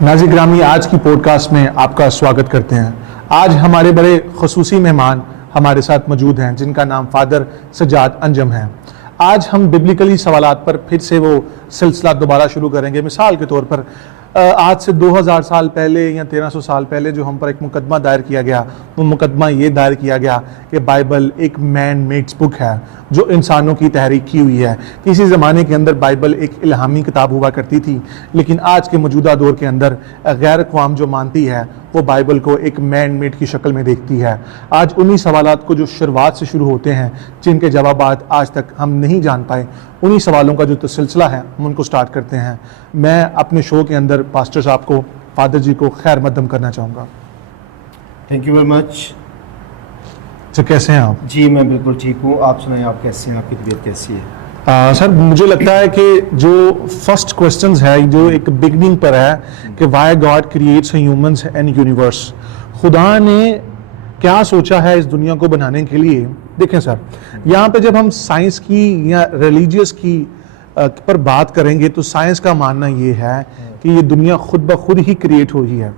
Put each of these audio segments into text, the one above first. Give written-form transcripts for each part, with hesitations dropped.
नाज़रीन ग्रामी, आज की पॉडकास्ट में आपका स्वागत करते हैं। आज हमारे बड़े खसूसी मेहमान हमारे साथ मौजूद हैं जिनका नाम फादर सज्जाद अंजम है। आज हम बिब्लिकली सवालात पर फिर से वो सिलसिला दोबारा शुरू करेंगे। मिसाल के तौर पर आज से 2000 साल पहले या 1300 साल पहले जो हम पर एक मुकदमा दायर किया गया, वो मुकदमा ये दायर किया गया कि बाइबल एक मैन मेड्स बुक है जो इंसानों की तहरीक की हुई है। किसी ज़माने के अंदर बाइबल एक इल्हामी किताब हुआ करती थी, लेकिन आज के मौजूदा दौर के अंदर गैर अक़वाम जो मानती है वो बाइबल को एक मैन मेड की शक्ल में देखती है। आज उन्हीं सवालात को जो शुरुआत से शुरू होते हैं, जिनके जवाब आज तक हम नहीं जान पाए, उन्हीं सवालों का जो सिलसिला है हम उनको स्टार्ट करते हैं। मैं अपने शो के अंदर पास्टर साहब को, फादर जी को खैर मकदम करना चाहूँगा। Thank you very much. तो कैसे हैं आप? जी मैं बिल्कुल ठीक हूँ, आप सुनाएं, आप कैसे हैं, आपकी तबीयत कैसी है? सर मुझे लगता है कि जो फर्स्ट क्वेश्चंस है, जो एक बिगनिंग पर है कि why God creates humans and universe, खुदा ने क्या सोचा है इस दुनिया को बनाने के लिए। देखें सर, यहाँ पे जब हम साइंस की या रिलीजियस की पर बात करेंगे तो साइंस का मानना ये है कि ये दुनिया खुद ब खुद ही क्रिएट हुई है।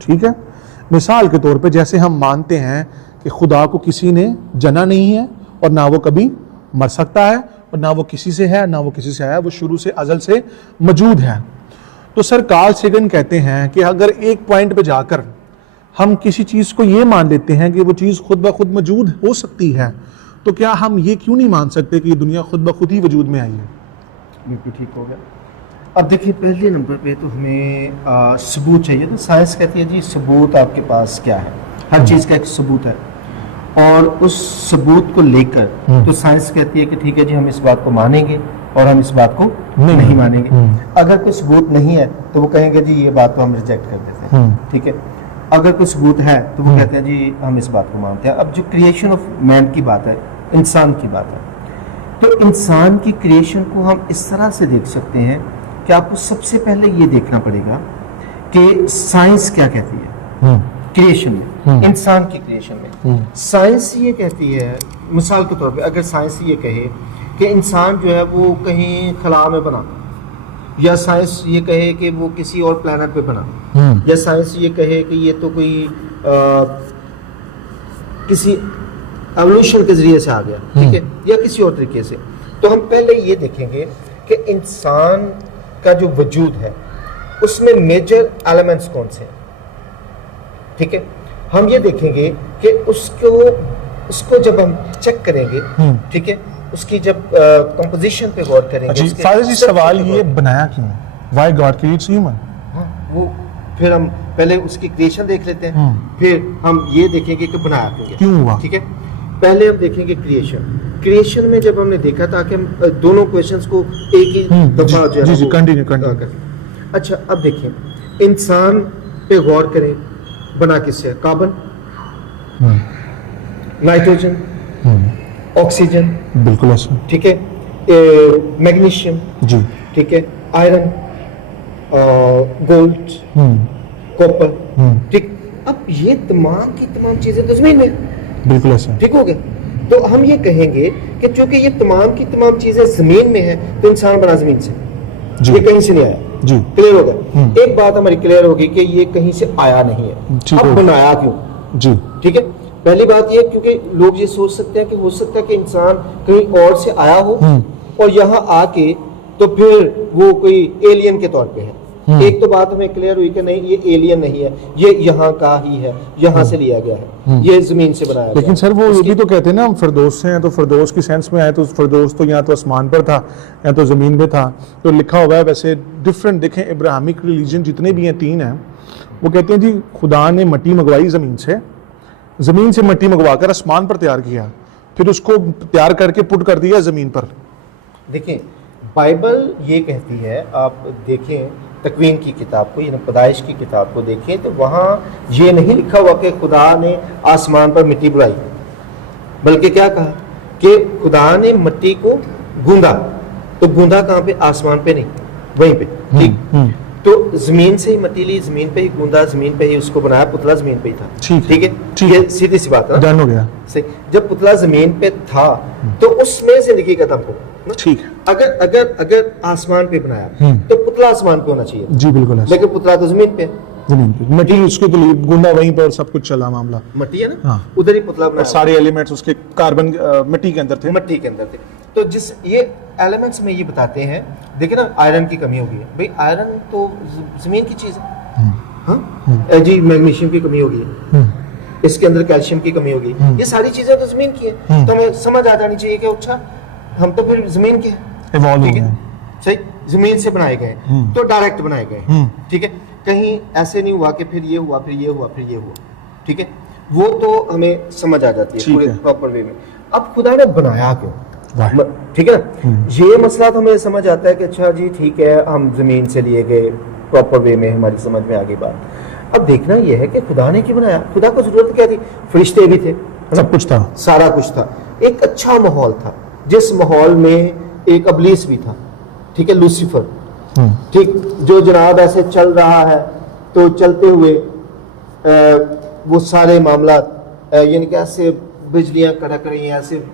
ठीक है, मिसाल के तौर पे जैसे हम मानते हैं कि खुदा को किसी ने जना नहीं है और ना वो कभी मर सकता है और ना वो किसी से है ना वो किसी से आया, वो शुरू से अजल से मौजूद है। तो सर कार्ल सेगन कहते हैं कि अगर एक पॉइंट पे जाकर हम किसी चीज़ को ये मान लेते हैं कि वो चीज़ खुद ब खुद मौजूद हो सकती है, तो क्या हम ये क्यों नहीं मान सकते कि ये दुनिया खुद ब खुद ही वजूद में आई है? बिल्कुल ठीक हो गया। अब देखिए, पहले नंबर पे तो हमें सबूत चाहिए। तो साइंस कहती है जी सबूत आपके पास क्या है, हर चीज़ का एक सबूत है, और उस सबूत को लेकर तो साइंस कहती है कि ठीक है जी हम इस बात को मानेंगे और हम इस बात को नहीं मानेंगे। अगर कोई सबूत नहीं है तो वो कहेंगे जी ये बात को हम रिजेक्ट कर देते हैं। ठीक है, अगर कोई सबूत है तो वो कहते हैं जी हम इस बात को मानते हैं। अब जो क्रिएशन ऑफ मैन की बात है, इंसान की बात है, तो इंसान की क्रिएशन को हम इस तरह से देख सकते हैं कि आपको सबसे पहले ये देखना पड़ेगा कि साइंस क्या कहती है क्रिएशन में, इंसान की क्रिएशन में। साइंस ये कहती है, मिसाल के तौर पे अगर साइंस ये कहे कि इंसान जो है वो कहीं खला में बना, या साइंस ये कहे कि वो किसी और प्लेनेट पे बना, या साइंस ये कहे कि ये तो कोई किसी एवोल्यूशन के जरिए से आ गया, ठीक है, या किसी और तरीके से, तो हम पहले ये देखेंगे कि इंसान का जो वजूद है उसमें मेजर एलिमेंट्स कौन से हैं। ठीक है, हम ये देखेंगे कि उसको जब हम चेक करेंगे, ठीक है, उसकी जब कंपोजिशन पे गौर करेंगे। फादर जी सवाल ये बनाया क्यों, व्हाई गॉड क्रिएट्स ह्यूमन? वो फिर हम पहले उसकी क्रिएशन देख लेते हैं, फिर हम ये देखेंगे कि बनाया क्यों हुआ। ठीक है, पहले हम देखेंगे क्रिएशन में जब हमने देखा था कि हम दोनों क्वेश्चंस को एक ही दफा जो है कंटिन्यू। अच्छा, अब देखिए, इंसान पे गौर करें, बना किससे? कार्बन, नाइट्रोजन, ऑक्सीजन, बिल्कुल ऐसा, ठीक है, मैग्नीशियम जी, ठीक है, आयरन, गोल्ड, कॉपर, ठीक। अब ये तमाम की तमाम चीजें तो जमीन में, बिल्कुल ऐसा, ठीक हो गया। तो हम ये कहेंगे कि चूंकि ये तमाम की तमाम चीजें जमीन में है तो इंसान बना जमीन से, ये कहीं से नहीं आया जी। क्लियर हो गया? एक बात हमारी क्लियर होगी कि ये कहीं से आया नहीं है। अब बनाया क्यों जी? ठीक है, पहली बात ये, क्योंकि लोग ये सोच सकते हैं कि हो सकता है कि इंसान कहीं और से आया हो और यहाँ आके तो फिर वो कोई एलियन के तौर पे है। एक तो बात हमें क्लियर हुई कि नहीं, ये एलियन नहीं है, ये यहाँ का ही है, यहाँ से लिया गया है, ये जमीन से बनाया गया। लेकिन सर वो ये भी तो कहते हैं ना, हम फिरदौस से हैं, तो फिरदौस की सेंस में आए तो फिरदौस तो यहाँ तो आसमान पर था या तो ज़मीन पे था, तो लिखा हुआ है वैसे डिफरेंट। देखें, इब्राहिमिक रिलीजन जितने भी हैं, 3 हैं, वो कहते हैं जी खुदा ने मट्टी मंगवाई ज़मीन से मट्टी मंगवा कर आसमान पर तैयार किया, फिर उसको तैयार करके पुट कर दिया ज़मीन पर। देखिए, बाइबल ये कहती है, आप देखें तकवीन की किताब को, यानी पैदाइश की किताब को देखें, तो वहाँ ये नहीं लिखा हुआ कि खुदा ने आसमान पर मिट्टी बुलाई, बल्कि क्या कहा कि खुदा ने मिट्टी को गूंदा। तो गूंदा कहाँ पे? आसमान पे नहीं, वहीं पे, ठीक। तो जमीन से ही मिट्टी ली, जमीन पे ही गूंदा, जमीन पे ही उसको बनाया, पुतला जमीन पे ही था, ठीक है, ये सीधी सी बात है, डन हो गया। जब पुतला जमीन पे था तो उसमें जिंदगी का दम हुआ, ठीक है। अगर अगर अगर आसमान पे बनाया तो पुतला आसमान पे होना चाहिए, जी बिल्कुल ऐसा। लेकिन पुतला तो जमीन पे है। जमीन पे मिट्टी उसके तो गुंदा वहीं पर और सब कुछ चला मामला। मट्टी है ना, हाँ। उधर ही पुतला और बनाया, सारे एलिमेंट्स उसके कार्बन मिट्टी के अंदर थे। मट्टी के अंदर थे। तो जिस ये एलिमेंट्स में ये बताते हैं, देखिए ना आयरन की कमी होगी है भाई, आयरन तो जमीन की चीज है। हाँ जी, मैग्नीशियम की कमी होगी है, इसके अंदर कैल्शियम की कमी होगी, ये सारी चीजें तो जमीन की है। तो हमें समझ आ जानी चाहिए कि अच्छा हम तो फिर जमीन के हैं, इवॉल्व हो ठीक है, गए। सही, जमीन से बनाए गए तो डायरेक्ट बनाए गए, ठीक है। कहीं ऐसे नहीं हुआ कि फिर ये हुआ फिर ये हुआ फिर ये हुआ, ठीक है, वो तो हमें समझ आ जाती है ठीक पूरे है। प्रॉपर वे में। अब खुदा ने बनाया क्यों, वाह। ठीक है ना, ये मसला तो हमें समझ आता है कि अच्छा जी ठीक है, हम जमीन से लिए गए, प्रॉपर वे में हमारी समझ में आ गई बात। अब देखना यह है कि खुदा ने क्यों बनाया, खुदा को जरूरत क्या थी, फरिश्ते भी थे, सब कुछ था, सारा कुछ था, एक अच्छा माहौल था, जिस माहौल में एक अबलीस भी था, ठीक है, लूसीफर, ठीक, जो जनाब ऐसे चल रहा है, तो चलते हुए वो सारे मामला यानी कि ऐसे बिजलियां कड़क रही हैं, ऐसे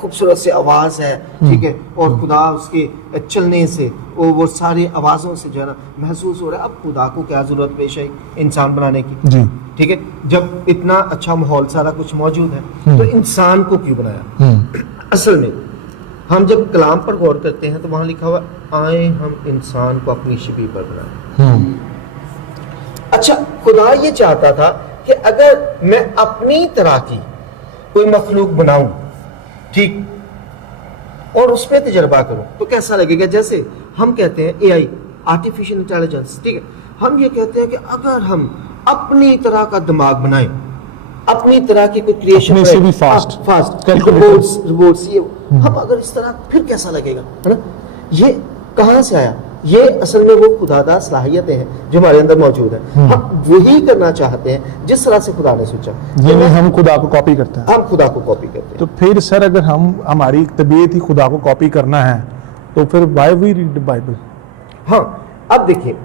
खूबसूरत से आवाज़ है, ठीक है, और खुदा उसके चलने से वो सारी आवाज़ों से जो है ना महसूस हो रहा है। अब खुदा को क्या ज़रूरत पेश आई इंसान बनाने की, जी, ठीक है, जब इतना अच्छा माहौल सारा कुछ मौजूद है, तो इंसान को क्यों बनाया। असल में हम जब कलाम पर गौर करते हैं तो वहाँ लिखा हुआ आए हम इंसान को अपनी शबीह पर बनाएं। अच्छा, खुदा ये चाहता था कि अगर मैं अपनी तरह की कोई मखलूक बनाऊं, ठीक, और उस पर तजर्बा करूं तो कैसा लगेगा। जैसे हम कहते हैं एआई, आर्टिफिशियल इंटेलिजेंस, ठीक है, हम ये कहते हैं कि अगर हम अपनी तरह का दिमाग बनाएं, अपनी तरह की कोई क्रिएशन अपने से भी फास्ट रोबोट्स ये हम अगर इस तरह, फिर कैसा लगेगा, है ना। ये कहाँ से आया, ये असल में वो खुदादा सलाहियतें हैं जो हमारे अंदर मौजूद है। हम वही करना चाहते हैं जिस तरह से खुदा ने सोचा, ये हम खुदा को कॉपी करते हैं। हम खुदा को कॉपी करते हैं। तो फिर सर अगर हम हमारी तबीयत ही खुदा को कॉपी करना है तो फिर why we read the Bible. हाँ, अब देखिए,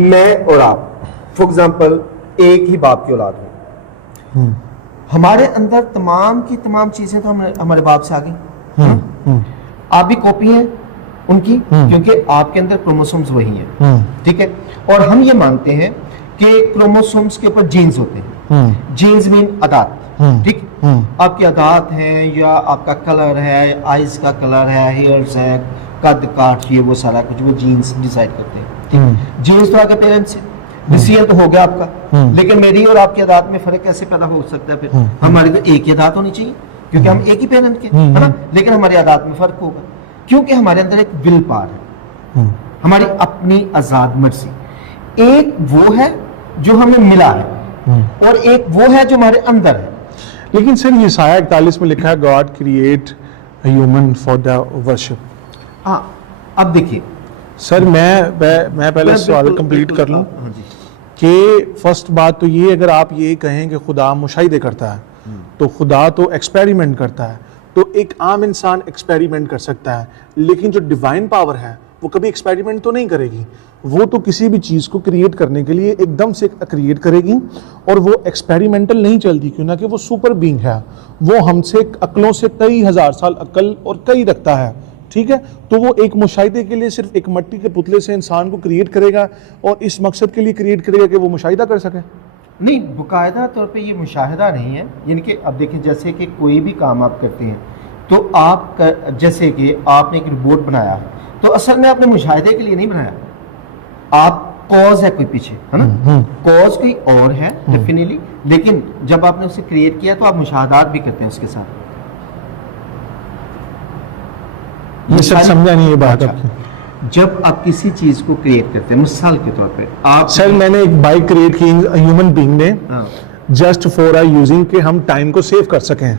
मैं और आप फॉर एग्जाम्पल एक ही बाप की औलाद हूँ, हमारे अंदर तमाम की तमाम चीजें तो हमारे बाप से आ गई। आप भी कॉपी हैं उनकी, क्योंकि आपके अंदर क्रोमोसोम्स वही हैं, ठीक है, और हम ये मानते हैं कि क्रोमोसोम्स के ऊपर जीन्स होते हैं। जीन्स मीन अदात, ठीक, आपकी अदात है या आपका कलर है, आइज का कलर है, हेयर्स है, कद काठ, ये वो सारा कुछ वो जीन्स डिसाइड करते हैं। जीन्स तो आपके पेरेंट्स से डिसीजन तो हो गया आपका, लेकिन मेरी और आपकी अदात में फर्क कैसे पैदा हो सकता है। फिर हमारी तो एक ही अदात होनी चाहिए क्योंकि हम एक ही पेरेंट के, है ना, लेकिन हमारी अदात में फर्क होगा क्योंकि हमारे अंदर एक विल पावर है, हमारी अपनी आजाद मर्जी। एक वो है जो हमें मिला है और एक वो है जो हमारे अंदर है। लेकिन सर यसाया 41 में लिखा है God create human for the worship. हाँ, अब देखिए सर मैं पहले सवाल कंप्लीट कर लूं हाँ जी, कि फर्स्ट बात तो ये, अगर आप ये कहें कि खुदा मुशाहिदे करता है तो खुदा तो एक्सपेरिमेंट करता है, तो एक आम इंसान एक्सपेरिमेंट कर सकता है, लेकिन जो डिवाइन पावर है वो कभी एक्सपेरिमेंट तो नहीं करेगी। वो तो किसी भी चीज़ को क्रिएट करने के लिए एकदम से क्रिएट करेगी और वो एक्सपेरिमेंटल नहीं चलती, क्यों ना कि वो सुपर बीइंग है, वो हमसे अक्लों से कई हज़ार साल अक्ल और कई रखता है, ठीक है। तो वो एक मुशाहिदे के लिए सिर्फ एक मिट्टी के पुतले से इंसान को क्रिएट करेगा और इस मकसद के लिए क्रिएट करेगा कि वो मुशाहिदा कर सके। नहीं, बाकायदा तौर पे ये मुशाहिदा नहीं है, यानी कि अब देखिए जैसे कि कोई भी काम आप करते हैं तो आप जैसे कि आपने एक रोबोट बनाया तो असल में आपने मुशाहिदे के लिए नहीं बनाया, आप कॉज है कोई पीछे, है ना, कॉज कोई और है डेफिनेटली, लेकिन जब आपने उसे क्रिएट किया तो आप मुशाहदात भी करते हैं उसके साथ। ये सब समझा नहीं ये बात अच्छा, आपकी। जब आप किसी चीज को क्रिएट करते हैं, मिसाल के तौर पे आप सर मैंने एक बाइक क्रिएट की ह्यूमन बीइंग ने हाँ, जस्ट फॉर आ यूजिंग के हम टाइम को सेव कर सकें।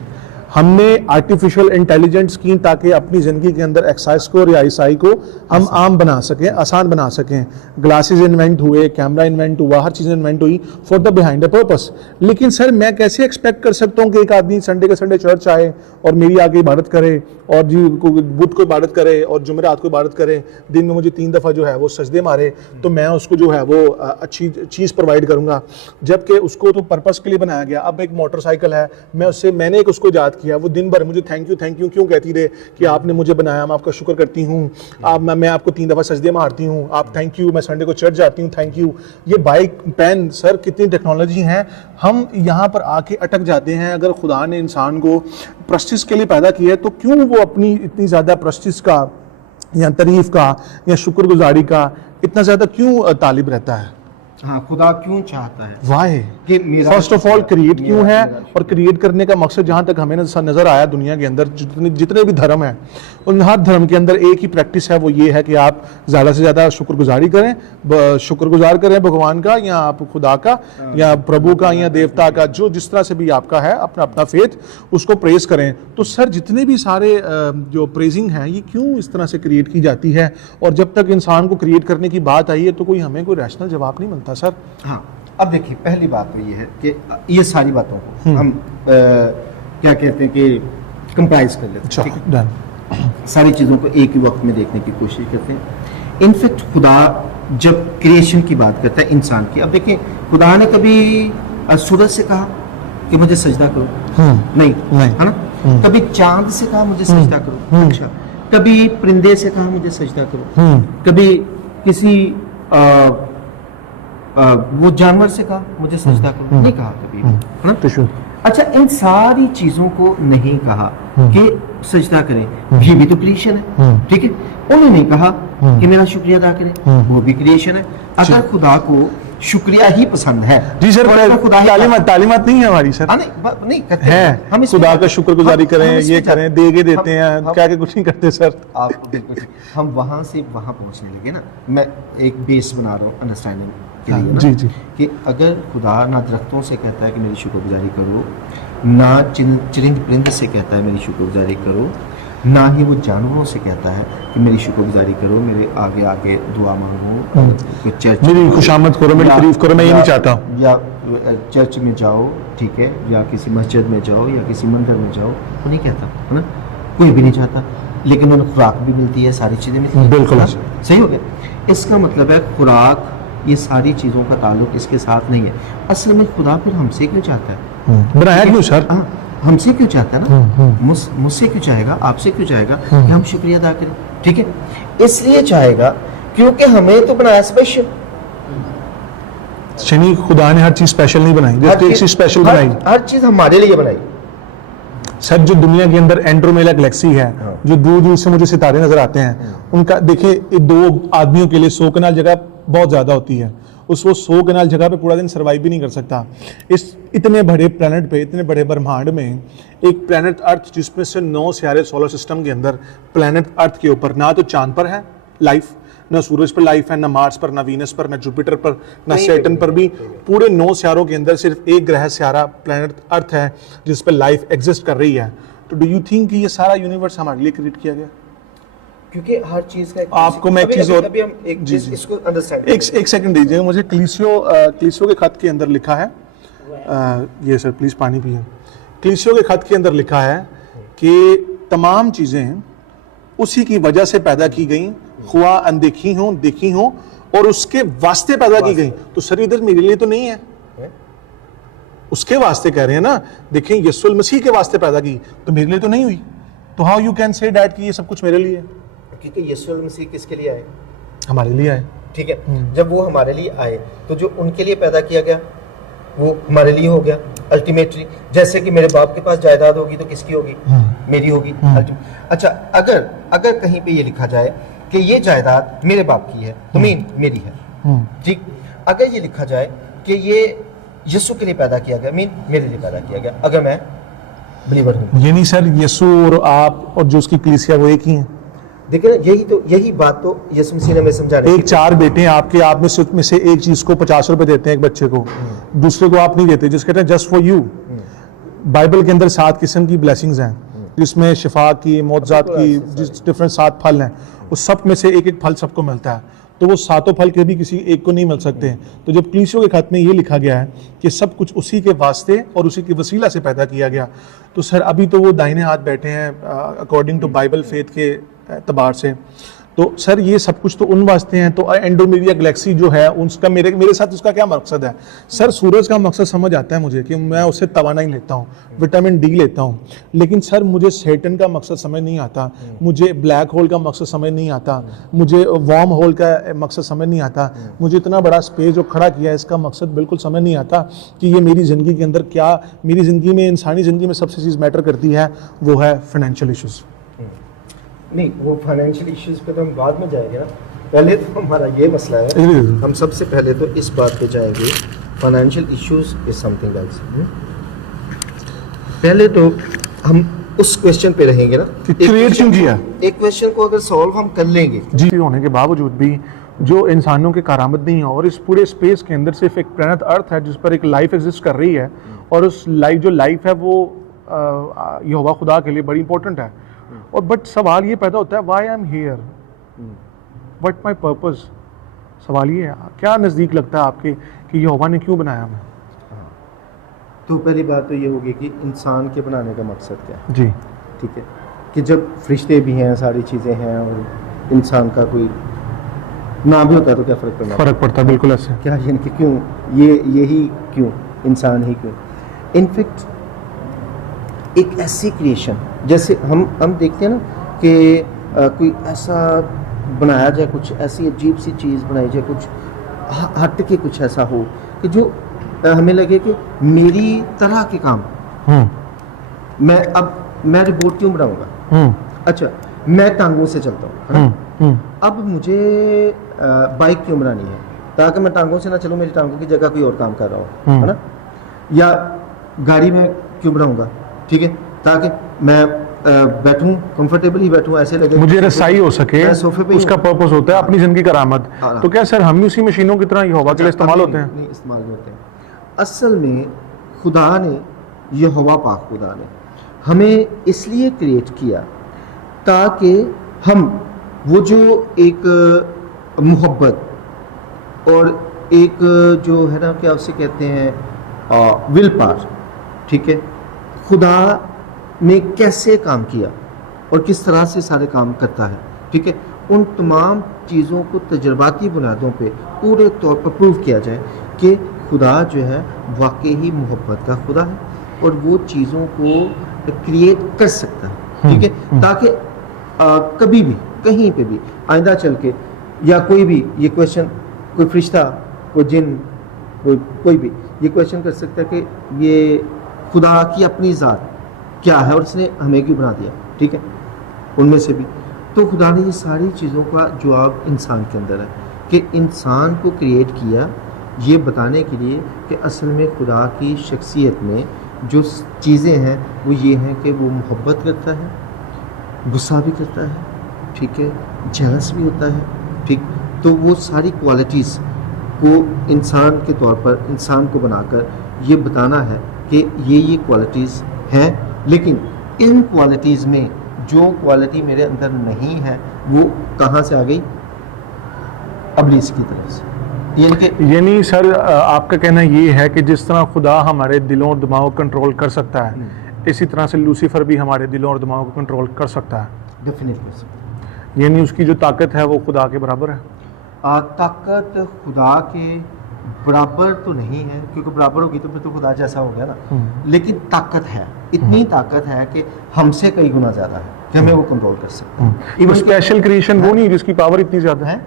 हमने आर्टिफिशियल इंटेलिजेंस की ताकि अपनी ज़िंदगी के अंदर एक्सरसाइज को और आईसाई को हम आम बना सकें, आसान बना सकें। ग्लासेस इन्वेंट हुए, कैमरा इन्वेंट हुआ, हर चीज़ इन्वेंट हुई for the behind a purpose. लेकिन सर मैं कैसे एक्सपेक्ट कर सकता हूँ कि एक आदमी संडे के संडे चर्च आए और मेरी आगे इबादत करे और जी बुध को इबादत करे और जुमेरात को इबादत करे, दिन में मुझे 3 दफ़ा जो है वो सजदे मारे, तो मैं उसको जो है वो अच्छी चीज़ प्रोवाइड करूँगा, जबकि उसको तो पर्पस के लिए बनाया गया। अब एक मोटरसाइकिल है, मैंने एक उसको ईजाद किया, वो दिन भर मुझे थैंक यू क्यों कहती रहे कि आपने मुझे बनाया, मैं आपका शुक्र करती हूँ, मैं आपको 3 दफ़ा सजदे मारती हूँ, आप थैंक यू, मैं संडे को चर्च जाती हूँ, थैंक यू। ये बाइक पेन सर कितनी टेक्नोलॉजी हैं, हम यहाँ पर आके अटक जाते हैं। अगर खुदा ने इंसान को प्रस्टिस के लिए पैदा किया है तो क्यों वो अपनी इतनी ज़्यादा प्रस्टिस का या तारीफ का या शुक्रगुजारी का इतना ज़्यादा क्यों तालिब रहता है? हाँ, खुदा क्यों चाहता है वाई कि मेरा फर्स्ट ऑफ ऑल क्रिएट क्यों मेरा- है, मेरा और क्रिएट करने का मकसद जहाँ तक हमें नजर आया दुनिया के अंदर जितने भी धर्म हैं उन हर धर्म के अंदर एक ही प्रैक्टिस है, वो ये है कि आप ज़्यादा से ज़्यादा शुक्रगुजारी करें, शुक्रगुजार करें भगवान का या आप खुदा का या प्रभु का या देवता का, जो जिस तरह से भी आपका है अपना अपना फेथ, उसको प्रेज करें। तो सर जितने भी सारे जो प्रेजिंग है ये क्यों इस तरह से क्रिएट की जाती है, और जब तक इंसान को क्रिएट करने की बात आई है तो कोई हमें कोई रैशनल जवाब नहीं मिलता सर। हाँ, अब देखिए पहली बात तो ये है कि ये सारी बातों को हम क्या कहते हैं कि कंप्राइज कर लेते हैं, ठीक है? डन। सारी चीज़ों को एक ही वक्त में देखने की कोशिश करते हैं। इनफैक्ट खुदा जब क्रिएशन की बात करता है इंसान की, अब देखिए खुदा ने कभी सूरज से कहा कि मुझे सजदा करो, नहीं है ना? कभी चांद से कहा मुझे सजदा करो, अच्छा, कभी परिंदे से कहा मुझे सजदा करो, कभी किसी वो जानवर से कहा मुझे सजदा करो, नहीं कहा कभी, है ना? अच्छा, इन सारी चीजों को नहीं कहा कि सजदा करें, ये भी तो क्रिएशन है, ठीक है? उन्होंने नहीं कहा कि मेरा शुक्रिया अदा करें, वो भी क्रिएशन है। अगर खुदा को शुक्रिया ही पसंद है जी सर, और खुदा ही तालीमत नहीं है हमारी सर, नहीं करते है हम इसमें खुदा का शुक्रगुजारी करें, हम इसमें ये करें, देगे देते हैं, हम- क्या क्या कुछ नहीं करते सर। आपको बिल्कुल ठीक। हम वहां से वहां पहुंचने लगे ना, मैं एक बेस बना रहा हूँ अंडरस्टैंडिंग के लिए ना, जी जी कि अगर खुदा ना दरख्तों से कहता है कि मेरी शुक्रगुजारी करो, ना चरिंद परिंद से कहता है मेरी शुक्रगुजारी करो, ना ही वो जानवरों से कहता है कि मेरी शुक्रगुजारी करो, मेरे आगे आगे दुआ मांगो, कोई चर्च मेरी खुशामद करो, मेरी तारीफ करो, मैं ये नहीं चाहता। या चर्च में जाओ, ठीक है, या किसी मस्जिद में जाओ या किसी मंदिर में जाओ, वो नहीं कहता, है ना? कोई भी नहीं चाहता, लेकिन उन्हें खुराक भी मिलती है, सारी चीज़ें मिलती हैं, बिल्कुल है ना? सही हो गया। इसका मतलब है खुराक, ये सारी चीज़ों का ताल्लुक इसके साथ नहीं है। असल में खुदा फिर हमसे क्यों चाहता है? बनाया क्यों सर? हाँ, हमसे क्यों चाहता है ना, मुझसे क्यों चाहेगा, आपसे क्यों चाहेगा कि हम शुक्रिया अदा करें, ठीक है? इसलिए चाहेगा क्योंकि हमें तो बनाया स्पेशल। शनि खुदा ने हर चीज स्पेशल नहीं बनाई, जैसे एक चीज स्पेशल बनाई हर चीज हमारे लिए बनाई। सर। जो दुनिया के अंदर एंड्रोमेला गैलेक्सी है, हाँ। जो दूर दूर से मुझे सितारे नजर आते हैं, उनका देखिए 2 आदमियों के लिए 100 कनाल जगह बहुत ज्यादा होती है, उस वो 100 कनाल जगह पे पूरा दिन सर्वाइव भी नहीं कर सकता। इस इतने बड़े प्लेनेट पे, इतने बड़े ब्रह्मांड में एक प्लेनेट अर्थ, जिसमें से 9 सितारे सोलर सिस्टम के अंदर, प्लेनेट अर्थ के ऊपर ना तो चांद पर है लाइफ, ना सूरज पर लाइफ है, ना मार्स पर, ना वीनस पर, ना जुपिटर पर, ना सैटर्न पर भी। पूरे 9 सितारों के अंदर सिर्फ एक ग्रह सितारा प्लेनेट अर्थ है जिस पर लाइफ एग्जिस्ट कर रही है। तो डू यू थिंक कि ये सारा यूनिवर्स हमारे लिए क्रिएट किया गया? क्योंकि हर चीज का आपको मैं एक चीज और, अभी हम एक जी, चीज जी। इसको अंडरस्टैंड एक सेकंड दीजिए मुझे। क्लीसियो के खत के अंदर लिखा है, ये सर प्लीज पानी पिए। क्लीसियो के खत के अंदर लिखा है कि तमाम चीजें उसी की वजह से पैदा की गई, हुआ अनदेखी हो, देखी हो, और उसके वास्ते पैदा की गई। तो सर इधर मेरे लिए तो नहीं है, उसके वास्ते कह रहे हैं ना। देखें, यीशु मसीह के वास्ते पैदा की, तो मेरे लिए तो नहीं हुई। तो how you can say that कि ये सब कुछ मेरे लिए है? क्योंकि यीशु मसीह किसके लिए आए? हमारे लिए आए, ठीक है। जब वो हमारे लिए आए तो जो उनके लिए पैदा किया गया वो हमारे लिए हो गया अल्टीमेटली। जैसे कि मेरे बाप के पास जायदाद होगी तो किसकी होगी? मेरी होगी। अच्छा, अगर कहीं पे ये लिखा जाए कि ये जायदाद मेरे बाप की है तो मेरी है, ठीक। अगर ये लिखा जाए कि ये यीशु के लिए पैदा किया गया, मेरे लिए पैदा किया गया, अगर मैं बिलीवर हूँ। ये नहीं सर, यीशु और आप और जो उसकी कलीसिया वो एक ही हैं। देखिए ना, यही बात तो यीशु मसीह ने हमें समझाने एक 4 बेटे हैं आपके, आप में से एक चीज को 50 रुपए देते हैं एक बच्चे को, दूसरे को आप नहीं देते, जिस कहते हैं जस्ट फॉर यू। बाइबल के अंदर 7 किस्म की ब्लेसिंग्स हैं, जिसमें शिफा की, मौजज़ात की, जिस डिफरेंट 7 फल हैं, उस सब में से एक एक फल सबको मिलता है। तो वो 7 फल कभी किसी एक को नहीं मिल सकते। तो जब कलीसिया के खत में ये लिखा गया है कि सब कुछ उसी के वास्ते और उसी के वसीला से पैदा किया गया, तो सर अभी तो वो दाहिने हाथ बैठे हैं अकॉर्डिंग टू बाइबल फेथ के एतबार से। तो सर ये सब कुछ तो उन वास्ते हैं, तो एंडोमेरिया गैलेक्सी जो है उसका मेरे मेरे साथ उसका क्या मकसद है? सर सूरज का मकसद समझ आता है मुझे कि मैं उससे तवानाई लेता हूँ, विटामिन डी लेता हूँ, लेकिन सर मुझे सैटर्न का मकसद समझ नहीं आता, मुझे ब्लैक होल का मकसद समझ नहीं आता, मुझे वार्म होल का मकसद समझ नहीं आता, मुझे इतना बड़ा स्पेस जो खड़ा किया है इसका मकसद बिल्कुल समझ नहीं आता कि ये मेरी ज़िंदगी के अंदर क्या, मेरी ज़िंदगी में, इंसानी ज़िंदगी में सबसे चीज़ मैटर करती है वो है फाइनेंशियल इशूज़। नहीं, वो फाइनेंशियल इश्यूज पे तो हम बाद में जाएंगे ना, पहले तो हमारा ये मसला है, हम सबसे पहले तो इस बात पे जाएंगे, financial issues is something else. पहले तो हम उस क्वेश्चन पे रहेंगे ना, क्रिएट क्यों किया? एक क्वेश्चन को अगर सॉल्व हम कर लेंगे, जी होने के बावजूद भी जो इंसानों के कारामद नहीं है और इस पूरे स्पेस के अंदर सिर्फ एक प्लैनेट अर्थ है जिस पर एक लाइफ एग्जिस्ट कर रही है, और उस लाइफ है वो यहोवा खुदा के लिए बड़ी इंपॉर्टेंट है। और बट सवाल ये पैदा होता है why I am here, what my purpose. सवाल ये है, क्या नज़दीक लगता है आपके कि यहोवा ने क्यों बनाया हमें? तो पहली बात तो ये होगी कि इंसान के बनाने का मकसद क्या है। जी ठीक है, कि जब फरिश्ते भी हैं, सारी चीज़ें हैं, और इंसान का कोई ना भी होता है तो क्या फ़र्क पड़ता है? बिल्कुल ऐसे। क्या यानी कि क्यों यही क्यों, इंसान ही क्यों? इनफैक्ट एक ऐसी क्रिएशन, जैसे हम देखते हैं ना कि कोई ऐसा बनाया जाए, कुछ ऐसी अजीब सी चीज़ बनाई जाए, कुछ हट के कुछ ऐसा हो कि जो हमें लगे कि मेरी तरह के काम, मैं रिपोर्ट क्यों बनाऊंगा? अच्छा, मैं टांगों से चलता हूँ, है ना? अब मुझे बाइक क्यों बनानी है? ताकि मैं टांगों से ना चलूँ, मेरी टांगों की जगह कोई और काम कर रहा हो, है ना? या गाड़ी में क्यों बनाऊंगा? ठीक है, ताकि मैं बैठूं, कंफर्टेबल ही बैठूं, ऐसे लगे मुझे रसाई हो सके, सोफे पे, उसका पर्पस होता है अपनी जिंदगी का रामद। तो क्या सर हम उसी मशीनों की तरह यहोवा के लिए इस्तेमाल होते हैं? नहीं, इस्तेमाल नहीं होते हैं। असल में खुदा ने, यहोवा पाक खुदा ने हमें इसलिए क्रिएट किया ताकि हम वो जो एक मोहब्बत और एक जो है ना, क्या उसे कहते हैं, विल पावर, ठीक है, खुदा ने कैसे काम किया और किस तरह से सारे काम करता है, ठीक है, उन तमाम चीज़ों को तजर्बाती बुनियादों पे पूरे तौर पर प्रूव किया जाए कि खुदा जो है वाकई ही मोहब्बत का खुदा है और वो चीज़ों को क्रिएट कर सकता है, ठीक है, ताकि कभी भी, कहीं पे भी आइंदा चल के, या कोई भी ये क्वेश्चन, कोई फरिश्ता, कोई जिन, कोई भी ये क्वेश्चन कर सकता है कि ये खुदा की अपनी ज़ात क्या है और इसने हमें क्यों बना दिया, ठीक है, उनमें से भी। तो खुदा ने ये सारी चीज़ों का जवाब इंसान के अंदर है कि इंसान को क्रिएट किया ये बताने के लिए कि असल में खुदा की शख्सियत में जो चीज़ें हैं वो ये हैं कि वो मोहब्बत करता है, गुस्सा भी करता है, ठीक है, जेलस भी होता है, ठीक। तो वो सारी क्वालिटीज़ को इंसान के तौर पर इंसान को बनाकर ये बताना है कि ये क्वालिटीज़ हैं, लेकिन इन क्वालिटीज़ में जो क्वालिटी मेरे अंदर नहीं है वो कहाँ से आ गई? अब्लीस की तरफ से। यानी सर आपका कहना ये है कि जिस तरह खुदा हमारे दिलों और दिमागों को कंट्रोल कर सकता है, इसी तरह से लूसीफर भी हमारे दिलों और दिमागों को कंट्रोल कर सकता है। डेफिनेटली। यानी उसकी जो ताकत है वो खुदा के बराबर है? ताकत खुदा के बराबर तो नहीं है, क्योंकि बराबर होगी तो फिर तो खुदा जैसा हो गया ना, लेकिन ताकत है, इतनी ताकत है कि हमसे कई गुना ज़्यादा है कि हमें वो कंट्रोल कर सकते हैं। इवन स्पेशल क्रिएशन वो नहीं जिसकी पावर इतनी ज़्यादा है?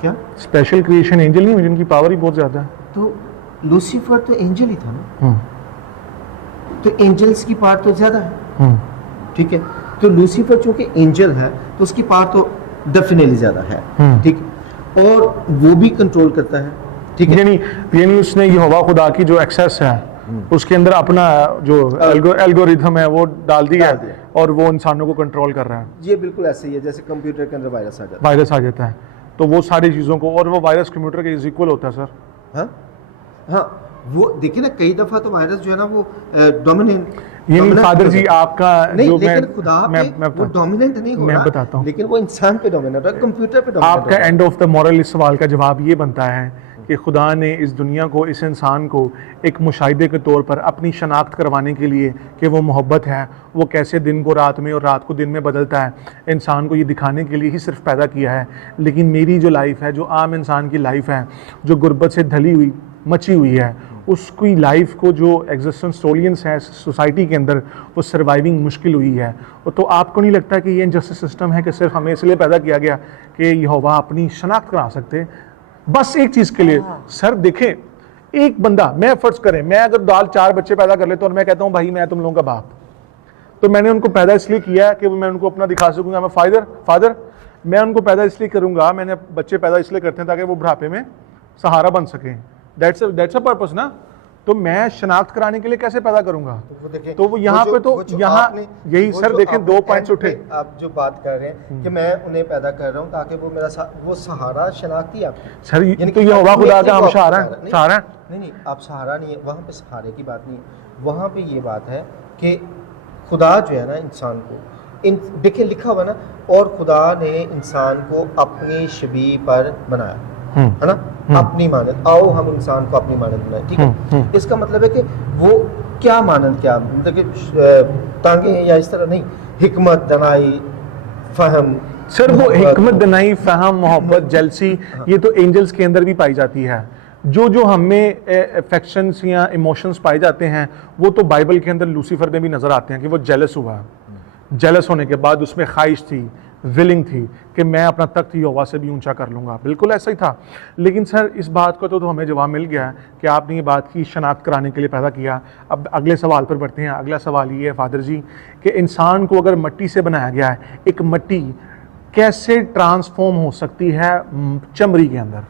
क्या स्पेशल क्रिएशन एंजल नहीं जिनकी पावर ही बहुत ज़्यादा है? तो लूसीफर तो एंजल ही था ना, तो एंजल्स की पावर तो ज़्यादा है, ठीक है। तो लूसीफर चूंकि एंजल है तो उसकी पावर तो डेफिनेटली ज़्यादा है, ठीक, और वो भी कंट्रोल करता है, ठीक है। यानी उसने यहोवा खुदा की जो एक्सेस है उसके अंदर अपना जो एल्गोरिथम है वो डाल दिया है और वो इंसानों को कंट्रोल कर रहा है। ये बिल्कुल ऐसे ही है जैसे कंप्यूटर के अंदर वायरस आ जाता है, तो वो सारी चीज़ों को, और वो वायरस कंप्यूटर के इक्वल होता है सर। हाँ, वो देखिए ना, कई दफ़ा तो वायरस जो है ना वो डोमिनेंट, ये फादर जी आपका नहीं, जो लेकिन खुदा पे वो डोमिनेंट नहीं हो रहा, मैं बताता हूँ, लेकिन वो इंसान पे डोमिनेंट है, कंप्यूटर पे डोमिनेंट। आपका एंड ऑफ द मॉरल इस सवाल का जवाब ये बनता है कि खुदा ने इस दुनिया को, इस इंसान को एक मुशाहिदे के तौर पर अपनी शनाख्त करवाने के लिए कि वो मोहब्बत है, वो कैसे दिन को रात में और रात को दिन में बदलता है, इंसान को ये दिखाने के लिए ही सिर्फ पैदा किया है। लेकिन मेरी जो लाइफ है, जो आम इंसान की लाइफ है, जो गुर्बत से ढली हुई, मची हुई है, उसकी लाइफ को जो एग्जिस्टेंशियलियंस है सोसाइटी के अंदर, वो सर्वाइविंग मुश्किल हुई है। तो आपको नहीं लगता कि ये इनजस्टिस सिस्टम है कि सिर्फ हमें इसलिए पैदा किया गया कि यहोवा अपनी शनाख्त करा सकते, बस एक चीज़ के लिए? सर देखें, एक बंदा, मैं फर्ज करें, मैं अगर दाल 4 बच्चे पैदा कर लेता हूँ और मैं कहता हूँ भाई मैं तुम लोगों का बाप, तो मैंने उनको पैदा इसलिए किया कि मैं उनको अपना दिखा सकूँगा, मैं फादर मैं उनको पैदा इसलिए करूँगा, मैंने बच्चे पैदा इसलिए करते हैं ताकि वो बुढ़ापे में सहारा बन सकें। दैट्स अ पर्पस ना। तो मैं शनाख्त कराने के लिए कैसे पैदा करूंगा? तो वो यहाँ पे, तो यहाँ यही सर देखें 2 पॉइंट्स उठे। आप जो बात कर रहे हैं कि मैं उन्हें पैदा कर रहा हूँ ताकि वो मेरा वो सहारा शनाख्ती आप सर, तो ये होगा खुदा का हम सहारा है? नहीं, आप सहारा नहीं है, वहाँ पे सहारे की बात नहीं है। वहाँ पे ये बात है कि खुदा जो है ना इंसान को, देखिए लिखा हुआ ना, और खुदा ने इंसान को अपनी शबीह पर बनाया, है ना, अपनी मानद, आओ हम इंसान को अपनी मानद बनाए, ठीक है। इसका मतलब है कि वो क्या मानद, क्या मतलब कि टांगे या इस तरह नहीं, हिकमत, दनाई, फहम। सर वो हिकमत, दनाई, फहम, मोहब्बत, जेलसी, ये तो एंजल्स के अंदर भी पाई जाती है। जो हमें अफेक्शंस या इमोशंस पाए जाते हैं, वो तो बाइबल के अंदर लूसीफर में भी नजर आते हैं कि वो जेलस हुआ, जेलस होने के बाद उसमें ख्वाहिश थी, विलिंग थी कि मैं अपना तख्त यहोवा से भी ऊंचा कर लूँगा। बिल्कुल ऐसा ही था। लेकिन सर इस बात को तो हमें जवाब मिल गया कि आपने ये बात की शनाख्त कराने के लिए पैदा किया। अब अगले सवाल पर बढ़ते हैं। अगला सवाल ये है फादर जी कि इंसान को अगर मिट्टी से बनाया गया है, एक मिट्टी कैसे ट्रांसफॉर्म हो सकती है चमड़ी के अंदर?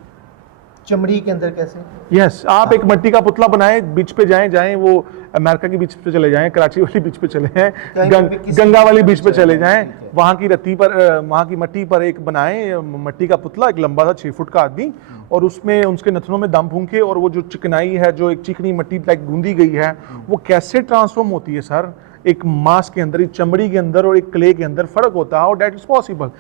चमड़ी के अंदर कैसे? यस, आप एक मिट्टी का पुतला बनाए, बीच पे जाएं वो अमेरिका की बीच पे चले जाएं, कराची वाली बीच पे चले जाएं, गंगा वाली बीच पे चले जाएं, वहाँ की रत्ती पर, वहाँ की मिट्टी पर एक बनाएं मिट्टी का पुतला, एक लंबा सा 6 फुट का आदमी, और उसमें उसके नथनों में दम फूंके, और वो जो चिकनाई है, जो एक चिकनी मिट्टी लाइक गूंदी गई है, वो कैसे ट्रांसफॉर्म होती है सर एक मांस के अंदर, एक चमड़ी के अंदर और एक क्ले के अंदर फर्क होता है, और दैट इज पॉसिबल।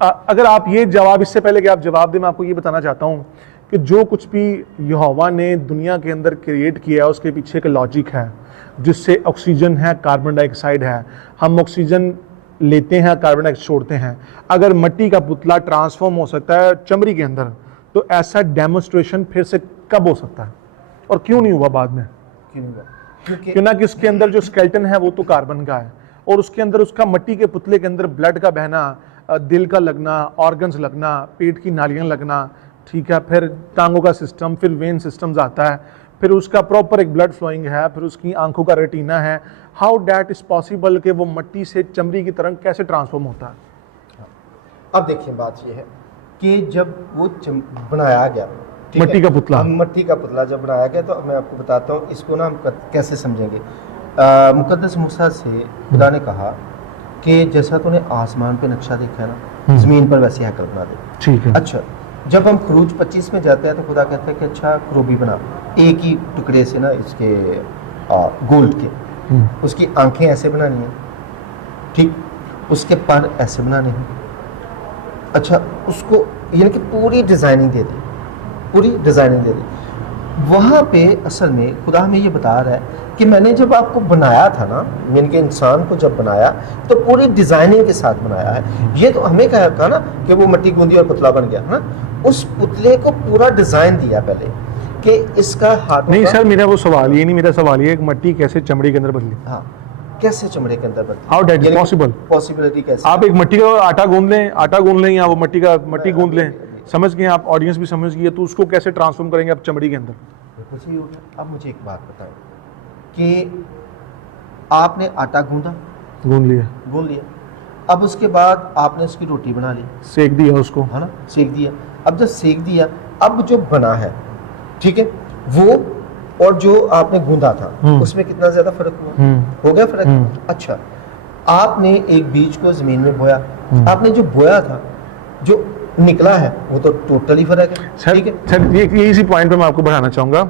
अगर आप ये जवाब, इससे पहले कि आप जवाब दें, मैं आपको ये बताना चाहता हूँ कि जो कुछ भी यहोवा ने दुनिया के अंदर क्रिएट किया है, उसके पीछे एक लॉजिक है, जिससे ऑक्सीजन है, कार्बन डाइऑक्साइड है, हम ऑक्सीजन लेते हैं, कार्बन डाइऑक्साइड छोड़ते हैं। अगर मिट्टी का पुतला ट्रांसफॉर्म हो सकता है चमड़ी के अंदर, तो ऐसा डेमोन्स्ट्रेशन फिर से कब हो सकता है और क्यों नहीं हुआ बाद में? क्यों ना कि उसके अंदर जो स्केलेटन है वो तो कार्बन का है, और उसके अंदर, उसका मिट्टी के पुतले के अंदर ब्लड का बहना, दिल का लगना, ऑर्गन्स लगना, पेट की नालियां लगना, ठीक है, फिर टांगों का सिस्टम, फिर वेन सिस्टम्स आता है, फिर उसका प्रॉपर एक ब्लड फ्लोइंग है, फिर उसकी आंखों का रेटिना है। हाउ डैट इज पॉसिबल कि वो मिट्टी से चमड़ी की तरह कैसे ट्रांसफॉर्म होता है? अब देखिए बात ये है कि जब वो बनाया गया मिट्टी का पुतला, मिट्टी का पुतला जब बनाया गया, तो मैं आपको बताता हूँ इसको ना हम कैसे समझेंगे। मुकद्दस मूसा से खुदा ने कहा कि जैसा तूने आसमान पे नक्शा देखा है ना, जमीन पर वैसी हैकल बना दे। ठीक है। अच्छा, जब हम खरूज 25 में जाते हैं तो खुदा कहता है कि अच्छा क्रोबी बना, एक ही टुकड़े से ना इसके गोल्ड के, उसकी आंखें ऐसे बनानी है, ठीक, उसके पर ऐसे बनाने हैं। अच्छा, उसको यानी कि पूरी डिज़ाइनिंग दे दी, पूरी डिज़ाइनिंग दे दी। वहाँ पे असल में खुदा हमें ये बता रहा है कि मैंने जब आपको बनाया था ना, यानी कि इंसान को जब बनाया तो पूरी डिज़ाइनिंग के साथ बनाया है। ये तो हमें कहा ना कि वो मिट्टी गूंदी और पुतला बन गया है ना, उस पुतले को पूरा डिज़ाइन दिया पहले कि इसका हाथ नहीं सर, मेरा वो सवाल ये नहीं, मेरा सवाल ये मिट्टी कैसे चमड़ी के अंदर बदली? हाँ, कैसे चमड़े के अंदर बदली? How that is possible? Possibility कैसे? आप एक मिट्टी का आटा गूंद लें या वो मिट्टी गूंद लें, समझ गए आप, ऑडियंस भी समझ गई है, तो उसको कैसे ट्रांसफॉर्म करेंगे आप चमड़ी के अंदर? बिल्कुल सही हो गया। अब मुझे एक बात बताएं कि आपने आटा गूंद लिया, अब उसके बाद आपने उसकी रोटी बना ली, सेक दिया उसको, है ना, सेक दिया। अब जब सेक दिया, अब जो बना है, ठीक है, वो और जो आपने गूंदा था उसमें कितना ज्यादा फर्क हुआ? हो गया फर्क। अच्छा, आपने एक बीज को जमीन में बोया, आपने जो बोया था, जो निकला है वो तो टोटली फर्क है। ठीक है सर, ये इसी पॉइंट पे मैं आपको बढ़ाना चाहूंगा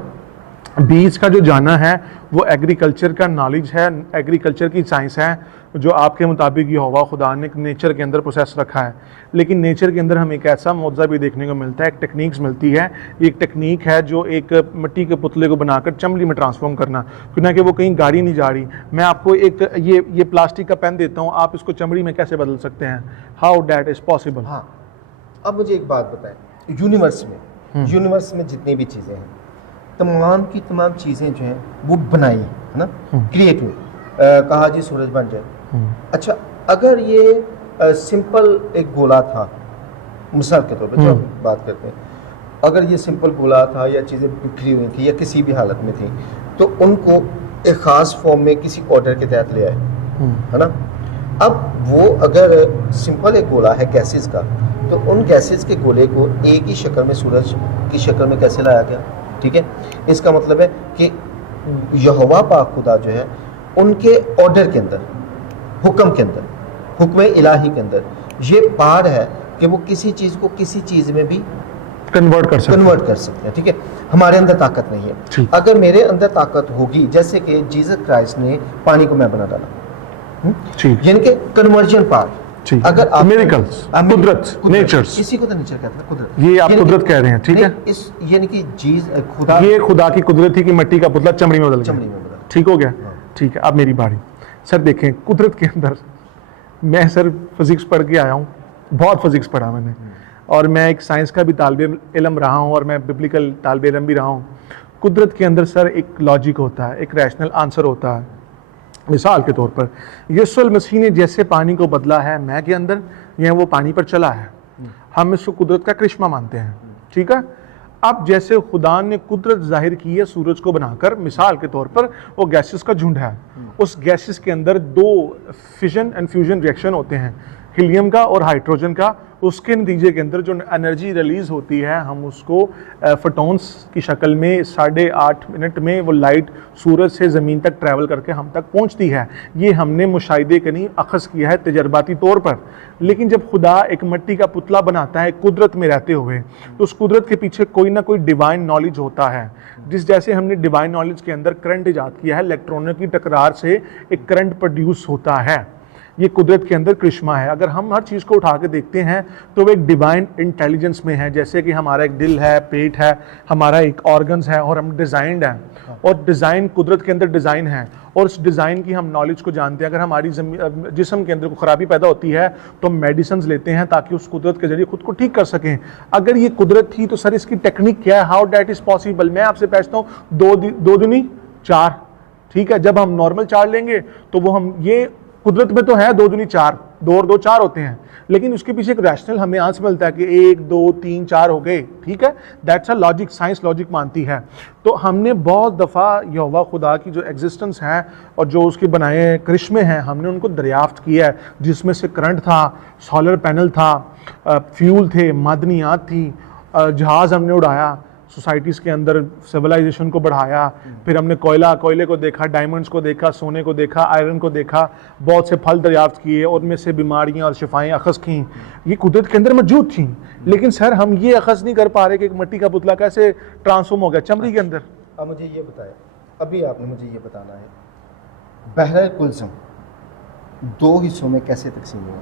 बीज का जो जाना है वो एग्रीकल्चर का नॉलेज है, एग्रीकल्चर की साइंस है, जो आपके मुताबिक यहोवा खुदा ने नेचर के अंदर प्रोसेस रखा है। लेकिन नेचर के अंदर हमें एक ऐसा मुआवजा भी देखने को मिलता है, एक टेक्निक्स मिलती है। एक टेक्निक है जो एक मिट्टी के पुतले को बनाकर चमड़ी में ट्रांसफॉर्म करना, क्यों ना कि वो कहीं गाड़ी नहीं जा रही। मैं आपको एक ये प्लास्टिक का पेन देता हूँ, आप इसको चमड़ी में कैसे बदल सकते हैं? How that is possible? हाँ, अब मुझे एक बात बताएं, यूनिवर्स में जितनी भी चीज़ें हैं, तमाम की तमाम चीज़ें जो हैं वो बनाई है ना, क्रिएट हुई। कहा जी सूरज बन जाए। अच्छा, अगर ये सिंपल एक गोला था, मिसाल के तौर पर जो हम बात करते हैं, अगर ये सिंपल गोला था या चीज़ें बिखरी हुई थी या किसी भी हालत में थी, तो उनको एक ख़ास फॉर्म में किसी ऑर्डर के तहत ले आए, है ना। अब वो अगर सिंपल एक गोला है गैसेस का, तो उन गैसेस के गोले को एक ही शक्ल में, सूरज की शक्ल में कैसे लाया गया? ठीक है, इसका मतलब है कि यहोवा पाक खुदा जो है उनके ऑर्डर के अंदर, हुक्म के अंदर, हुक्म इलाही के अंदर ये पार है कि वो किसी चीज़ को किसी चीज़ में भी कन्वर्ट कर सकते हैं। ठीक है, हमारे अंदर ताकत नहीं है। अगर मेरे अंदर ताकत होगी, जैसे कि जीसस क्राइस्ट ने पानी को मैं बना डाला, यानी कि कन्वर्जन पार। अगर आप मिरेकल्स, कुदरत, नेचर्स, इसी को तो नेचर कहते हैं, कुदरत। ये आप कुदरत कह रहे हैं, ठीक है। इस यानी कि चीज खुदा, ये खुदा की कुदरत थी कि मिट्टी का पुतला चमड़ी में बदल गया। ठीक हो गया, ठीक है। अब मेरी बारी। सर देखें, कुदरत के अंदर मैं सर फिजिक्स पढ़ के आया हूँ, बहुत फिजिक्स पढ़ा मैंने, और मैं एक साइंस का भी तालिब इल्म रहा हूँ और मैं बिब्लिकल तालिब इल्म भी रहा हूँ। कुदरत के अंदर सर एक लॉजिक होता है, एक रैशनल आंसर होता है। मिसाल के तौर पर यीशु मसीह ने जैसे पानी को बदला है मैं के अंदर, या वो पानी पर चला है, हम इसको कुदरत का करिश्मा मानते हैं, ठीक है। अब जैसे खुदा ने कुदरत जाहिर की है सूरज को बनाकर, मिसाल के तौर पर वो गैसेस का झुंड है, उस गैसेस के अंदर दो फिजन एंड फ्यूजन रिएक्शन होते हैं, हीलियम का और हाइड्रोजन का। उसके नतीजे के अंदर जो एनर्जी रिलीज़ होती है, हम उसको फोटॉन्स की शक्ल में 8.5 मिनट में वो लाइट सूरज से ज़मीन तक ट्रैवल करके हम तक पहुंचती है। ये हमने मुशाहिदे कनी अखज़ किया है तजर्बाती तौर पर। लेकिन जब खुदा एक मिट्टी का पुतला बनाता है कुदरत में रहते हुए, तो उस कुदरत के पीछे कोई ना कोई डिवाइन नॉलेज होता है। जिस जैसे हमने डिवाइन नॉलेज के अंदर करंट ईजाद किया है, इलेक्ट्रॉनों की टकरार से एक करंट प्रोड्यूस होता है, ये कुदरत के अंदर करिश्मा है। अगर हम हर चीज़ को उठा के देखते हैं तो वो एक डिवाइन इंटेलिजेंस में है। जैसे कि हमारा एक दिल है, पेट है, हमारा एक ऑर्गन्स है, और हम डिज़ाइंड हैं, और डिज़ाइन कुदरत के अंदर डिज़ाइन है, और उस डिज़ाइन की हम नॉलेज को जानते हैं। अगर हमारी जिस्म के अंदर कोई ख़राबी पैदा होती है तो हम मेडिसिन लेते हैं ताकि उस कुदरत के जरिए खुद को ठीक कर सकें। अगर ये कुदरत थी तो सर इसकी टेक्निक क्या है? How that is possible? मैं आपसे पूछता हूँ, दो दूनी 4, ठीक है। जब हम नॉर्मल 4 लेंगे तो वो हम ये कुदरत में तो है 2 दूनी 4, 2 और 2 4 होते हैं, लेकिन उसके पीछे एक रैशनल हमें आंसर मिलता है कि 1 2 3 4 हो गए, ठीक है। That's a logic, science logic मानती है। तो हमने बहुत दफ़ा यहोवा खुदा की जो एग्जिस्टेंस है और जो उसके बनाए करिश्मे हैं, हमने उनको दरियाफ्त किया है, जिसमें से करंट था, सोलर पैनल था, फ्यूल थे, मादनियात थी, जहाज़ हमने उड़ाया, सोसाइटीज़ के अंदर सिविलाइजेशन को बढ़ाया, फिर हमने कोयले को देखा, डायमंड्स को देखा, सोने को देखा, आयरन को देखा, बहुत से फल दरियाफ्त किए, और उनमें से बीमारियां और शिफाएँ अखज़ की। ये कुदरत के अंदर मौजूद थी, लेकिन सर हम ये अखज़ नहीं कर पा रहे कि एक मिट्टी का पुतला कैसे ट्रांसफॉर्म हो गया चमड़ी के अंदर। अब मुझे ये बताएं, अभी आपने मुझे ये बताना है, बहर कुल्सम 2 हिस्सों में कैसे तकसीम हुआ?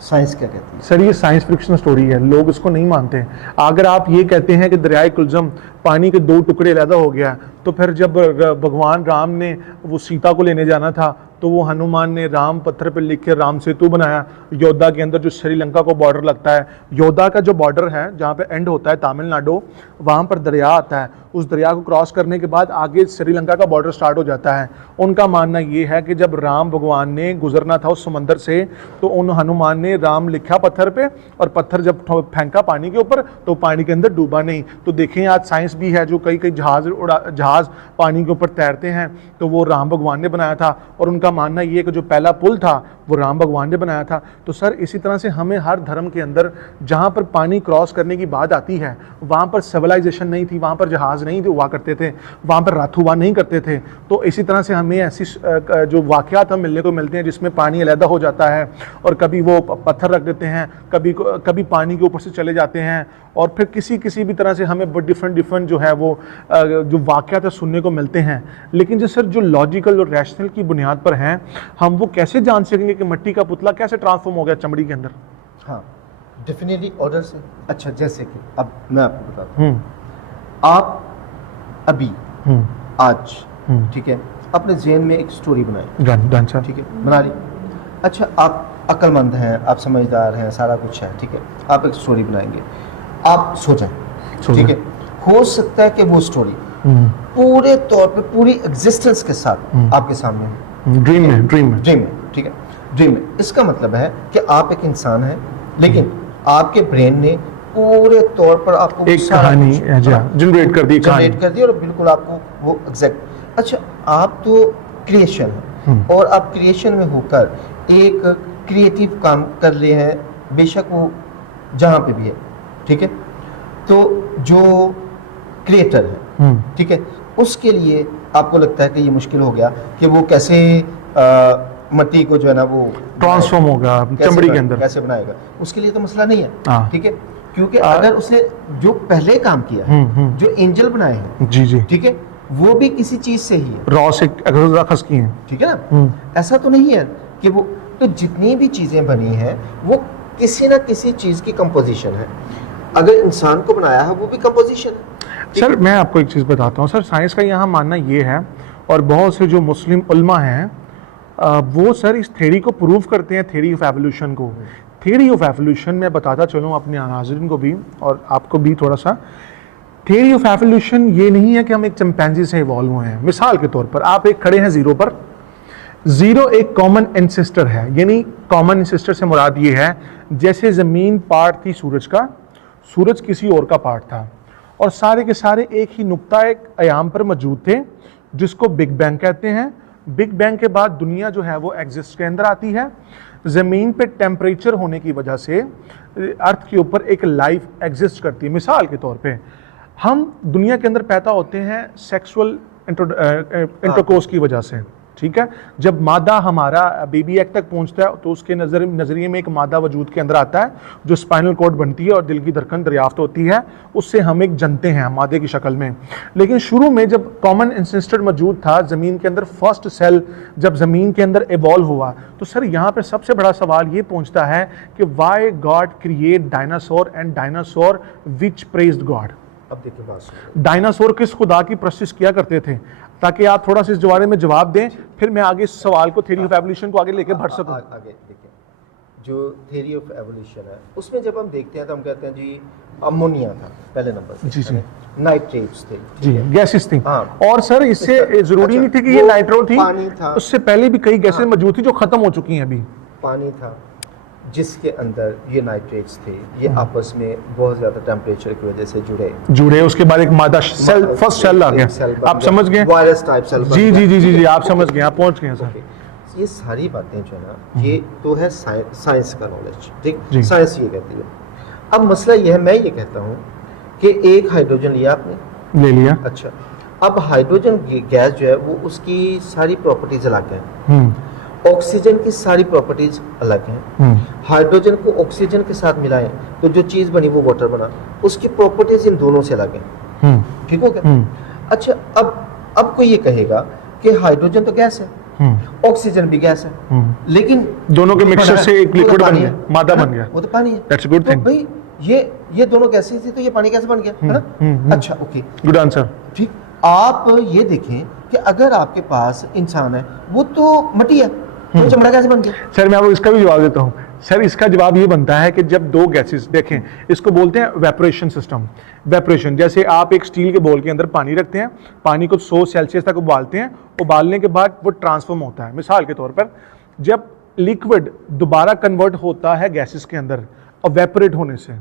साइंस क्या कहती है? सर ये साइंस फिक्शन स्टोरी है, लोग इसको नहीं मानते हैं। अगर आप ये कहते हैं कि दरियाए कुल्सम पानी के 2 टुकड़े अलहदा हो गया, तो फिर जब भगवान राम ने वो सीता को लेने जाना था, तो वो हनुमान ने राम पत्थर पर लिख के राम सेतु बनाया। योद्धा के अंदर जो श्रीलंका को बॉर्डर लगता है, योद्धा का जो बॉर्डर है जहाँ पे एंड होता है तमिलनाडु, वहाँ पर दरिया आता है। उस दरिया को क्रॉस करने के बाद आगे श्रीलंका का बॉर्डर स्टार्ट हो जाता है। उनका मानना ये है कि जब राम भगवान ने गुजरना था उस समंदर से, तो उन हनुमान ने राम लिखा पत्थर पे, और पत्थर जब फेंका पानी के ऊपर तो पानी के अंदर डूबा नहीं। तो देखें आज साइंस भी है, जो कई जहाज़ पानी के ऊपर तैरते हैं, तो वो राम भगवान ने बनाया था। और उनका मानना ये है कि जो पहला पुल था वो राम भगवान ने बनाया था। तो सर इसी तरह से हमें हर धर्म के अंदर जहाँ पर पानी क्रॉस करने की बात आती है, वहाँ पर सिविलाइजेशन नहीं थी, वहाँ पर जहाज़ नहीं हुआ करते थे, वहाँ पर रात हुआ नहीं करते थे। तो इसी तरह से हमें ऐसी जो वाक़यात हम मिलने को मिलते हैं जिसमें पानी अलहदा हो जाता है और कभी वो पत्थर रख देते हैं, कभी पानी के ऊपर से चले जाते हैं, और फिर किसी भी तरह से हमें डिफरेंट जो है वो जो वाक़यात सुनने को मिलते हैं। लेकिन जो सर जो लॉजिकल और रैशनल की बुनियाद पर हैं, हम वो कैसे जान सकेंगे कि मिट्टी का पुतला कैसे ट्रांसफॉर्म हो गया चमड़ी के अंदर? हाँ, डेफिनेटली ऑर्डर से। अच्छा, जैसे कि अब मैं आपको बताता हूँ, आप अभी आज ठीक है अपने ज़हन में एक स्टोरी बनाए, ठीक है, बना ली। अच्छा, आप अक्लमंद हैं, आप समझदार हैं, सारा कुछ है, ठीक है, आप एक स्टोरी बनाएंगे, आप सो जाएं, ठीक है। हो सकता है कि वो स्टोरी पूरे तौर पे पूरी एग्जिस्टेंस के साथ आपके सामने हो, ड्रीम में, ठीक है, ड्रीम में। इसका मतलब है कि आप एक इंसान हैं, लेकिन आपके ब्रेन ने पूरे तौर पर आपको एक कहानी जनरेट कर दी और बिल्कुल आपको वो एग्जैक्ट। अच्छा, आप तो क्रिएशन है और आप क्रिएशन में होकर एक क्रिएटिव काम कर रहे हैं, बेशक वो जहाँ पे भी है, ठीक है। तो जो क्रिएटर है, ठीक है, उसके लिए आपको लगता है कि ये मुश्किल हो गया कि वो कैसे मिट्टी को जो है ना वो ट्रांसफॉर्म होगा चमड़ी के अंदर, कैसे बनाएगा, उसके लिए तो मसला नहीं है, ठीक है। क्योंकि अगर उसने जो पहले काम किया है, जो एंजल बनाए हैं, जी, ठीक है, वो भी किसी चीज से ही है, रॉ से खस की हैं, ठीक है ना। ऐसा तो नहीं है कि वो, तो जितनी भी चीजें बनी हैं वो किसी ना किसी चीज की कंपोजिशन है। अगर इंसान को बनाया है वो भी कंपोजिशन है। सर मैं आपको एक चीज़ बताता हूँ सर, साइंस का यहाँ मानना ये है, और बहुत से जो मुस्लिम उल्मा हैं वो सर इस थ्योरी को प्रूव करते हैं, थ्योरी ऑफ एवोल्यूशन को। थ्योरी ऑफ एवोल्यूशन में बताता चलूँ अपने नाज़रीन को भी और आपको भी थोड़ा सा, थ्योरी ऑफ एवोल्यूशन ये नहीं है कि हम एक चिंपैंजी से इवॉल्व हुए हैं। मिसाल के तौर पर आप एक खड़े हैं जीरो पर, जीरो एक कॉमन एंसेस्टर है, यानी कॉमन एंसेस्टर से मुराद ये है जैसे ज़मीन पार्ट थी सूरज का, सूरज किसी और का पार्ट था, और सारे के सारे एक ही नुक्ता एक आयाम पर मौजूद थे जिसको बिग बैंग कहते हैं। बिग बैंग के बाद दुनिया जो है वो एग्जिस्ट के अंदर आती है। ज़मीन पे टेम्परेचर होने की वजह से अर्थ के ऊपर एक लाइफ एग्जिस्ट करती है। मिसाल के तौर पे हम दुनिया के अंदर पैदा होते हैं सेक्सुअल इंटरकोर्स की वजह से, ठीक है। जब मादा हमारा बेबी एक्ट तक पहुंचता है तो उसके नज़रिए में एक मादा वजूद के अंदर आता है जो स्पाइनल कॉर्ड बनती है और दिल की धड़कन दरियाफ्त होती है, उससे हम एक जनते हैं मादे की शक्ल में। लेकिन शुरू में जब कॉमन एंसेस्टर मौजूद था ज़मीन के अंदर, फर्स्ट सेल जब ज़मीन के अंदर इवॉल्व हुआ, तो सर यहाँ पर सबसे बड़ा सवाल ये पहुँचता है कि Y God create dinosaur and dinosaur which praised God. अब देखिए बात, डायनासोर किस खुदा की प्रशिश किया करते थे, ताकि आप थोड़ा सा इस बारे में जवाब दें, फिर मैं आगे इस सवाल को, थ्योरी ऑफ एवोल्यूशन को आगे लेके बढ़ सकूं। आगे देखिए, जो थ्योरी ऑफ एवोल्यूशन है उसमें जब हम देखते हैं तो हम कहते हैं जी अमोनिया था पहले नंबर, जी जी, नाइट्रेट्स थे, जी गैसेस थी, हाँ। और सर इससे जरूरी नहीं थी कि ये नाइट्रो थी, पानी था, उससे पहले भी कई गैसेस मौजूद थी जो खत्म हो चुकी हैं अभी। पानी था जिसके अंदर ये नाइट्रेट्स थे, ये आपस में बहुत ज्यादा टेम्परेचर की वजह से जुड़े, उसके बाद एक मादा सेल, फर्स्ट सेल आ गया, आप समझ गए, वायरस टाइप सेल, जी आप समझ गए, आप पहुंच गए सर। ये सारी बातें जो है ना, ये तो है साइंस का नॉलेज, ठीक, साइंस ये कहती है। अब मसला ये है, मैं ये कहता हूँ कि एक हाइड्रोजन लिया आपने, ले लिया, अच्छा, अब हाइड्रोजन गैस जो है वो उसकी सारी प्रॉपर्टीज अलग है, ऑक्सीजन की सारी प्रॉपर्टीज अलग हैं। हाइड्रोजन को ऑक्सीजन के साथ मिलाएं तो जो चीज बनी वो वाटर बना, उसकी प्रॉपर्टीज इन दोनों से अलग हैं, ठीक हो गया। अच्छा, अब कोई ये कहेगा कि हाइड्रोजन तो गैस है, ऑक्सीजन भी गैस है, लेकिन दोनों के मिक्सचर से एक लिक्विड बन गया, मादा बन गया, वो तो पानी है। That's a good thing. भाई ये दोनों गैसेस थी तो ये पानी कैसे बन गया, है ना? अच्छा, ओके, गुड आंसर। ठीक, आप ये देखें कि अगर आपके पास इंसान है वो तो मट्टी है, तो चमड़ा कैसे बन गया? सर मैं आपको इसका भी जवाब देता हूँ। सर इसका जवाब ये बनता है कि जब दो गैसेस, देखें इसको बोलते हैं वेपोरेशन सिस्टम। वेपोरेशन, जैसे आप एक स्टील के बोल के अंदर पानी रखते हैं, पानी को 100 सेल्सियस तक उबालते हैं, उबालने के बाद वो ट्रांसफॉर्म होता है। मिसाल के तौर पर जब लिक्विड दोबारा कन्वर्ट होता है गैसेस के अंदर एवेपोरेट होने से,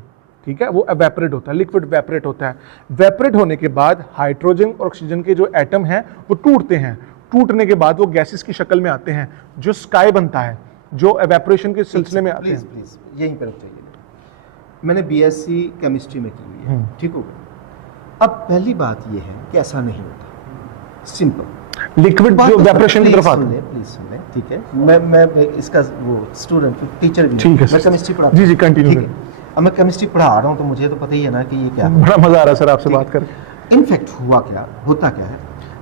ठीक है, वो एवेपोरेट होता है, लिक्विड वेपोरेट होता है। वेपोरेट होने के बाद हाइड्रोजन और ऑक्सीजन के जो एटम हैं वो टूटते हैं, टूटने के बाद वो गैसेस की शक्ल में आते हैं, जो स्काई बनता है, जो एवेपोरेशन के सिलसिले में आते प्लीज हैं। प्लीज यहीं पर रुक जाइए। मैंने बीएससी केमिस्ट्री में की हुई है, ठीक हो गया। अब पहली बात ये है कि ऐसा नहीं होता, सिंपल लिक्विड जो एवेपोरेशन की तरफ आता है। प्लीज सुन ले, ठीक है। मैं इसका वो स्टूडेंट टीचर भी ठीक है मैं सर। केमिस्ट्री पढ़ाता जी जी हूँ, कंटिन्यू ठीक है। अब मैं केमिस्ट्री पढ़ा रहा हूँ तो मुझे तो पता ही है ना कि ये क्या है। बड़ा मजा आ रहा है सर आपसे बात करके। इनफैक्ट होता क्या है,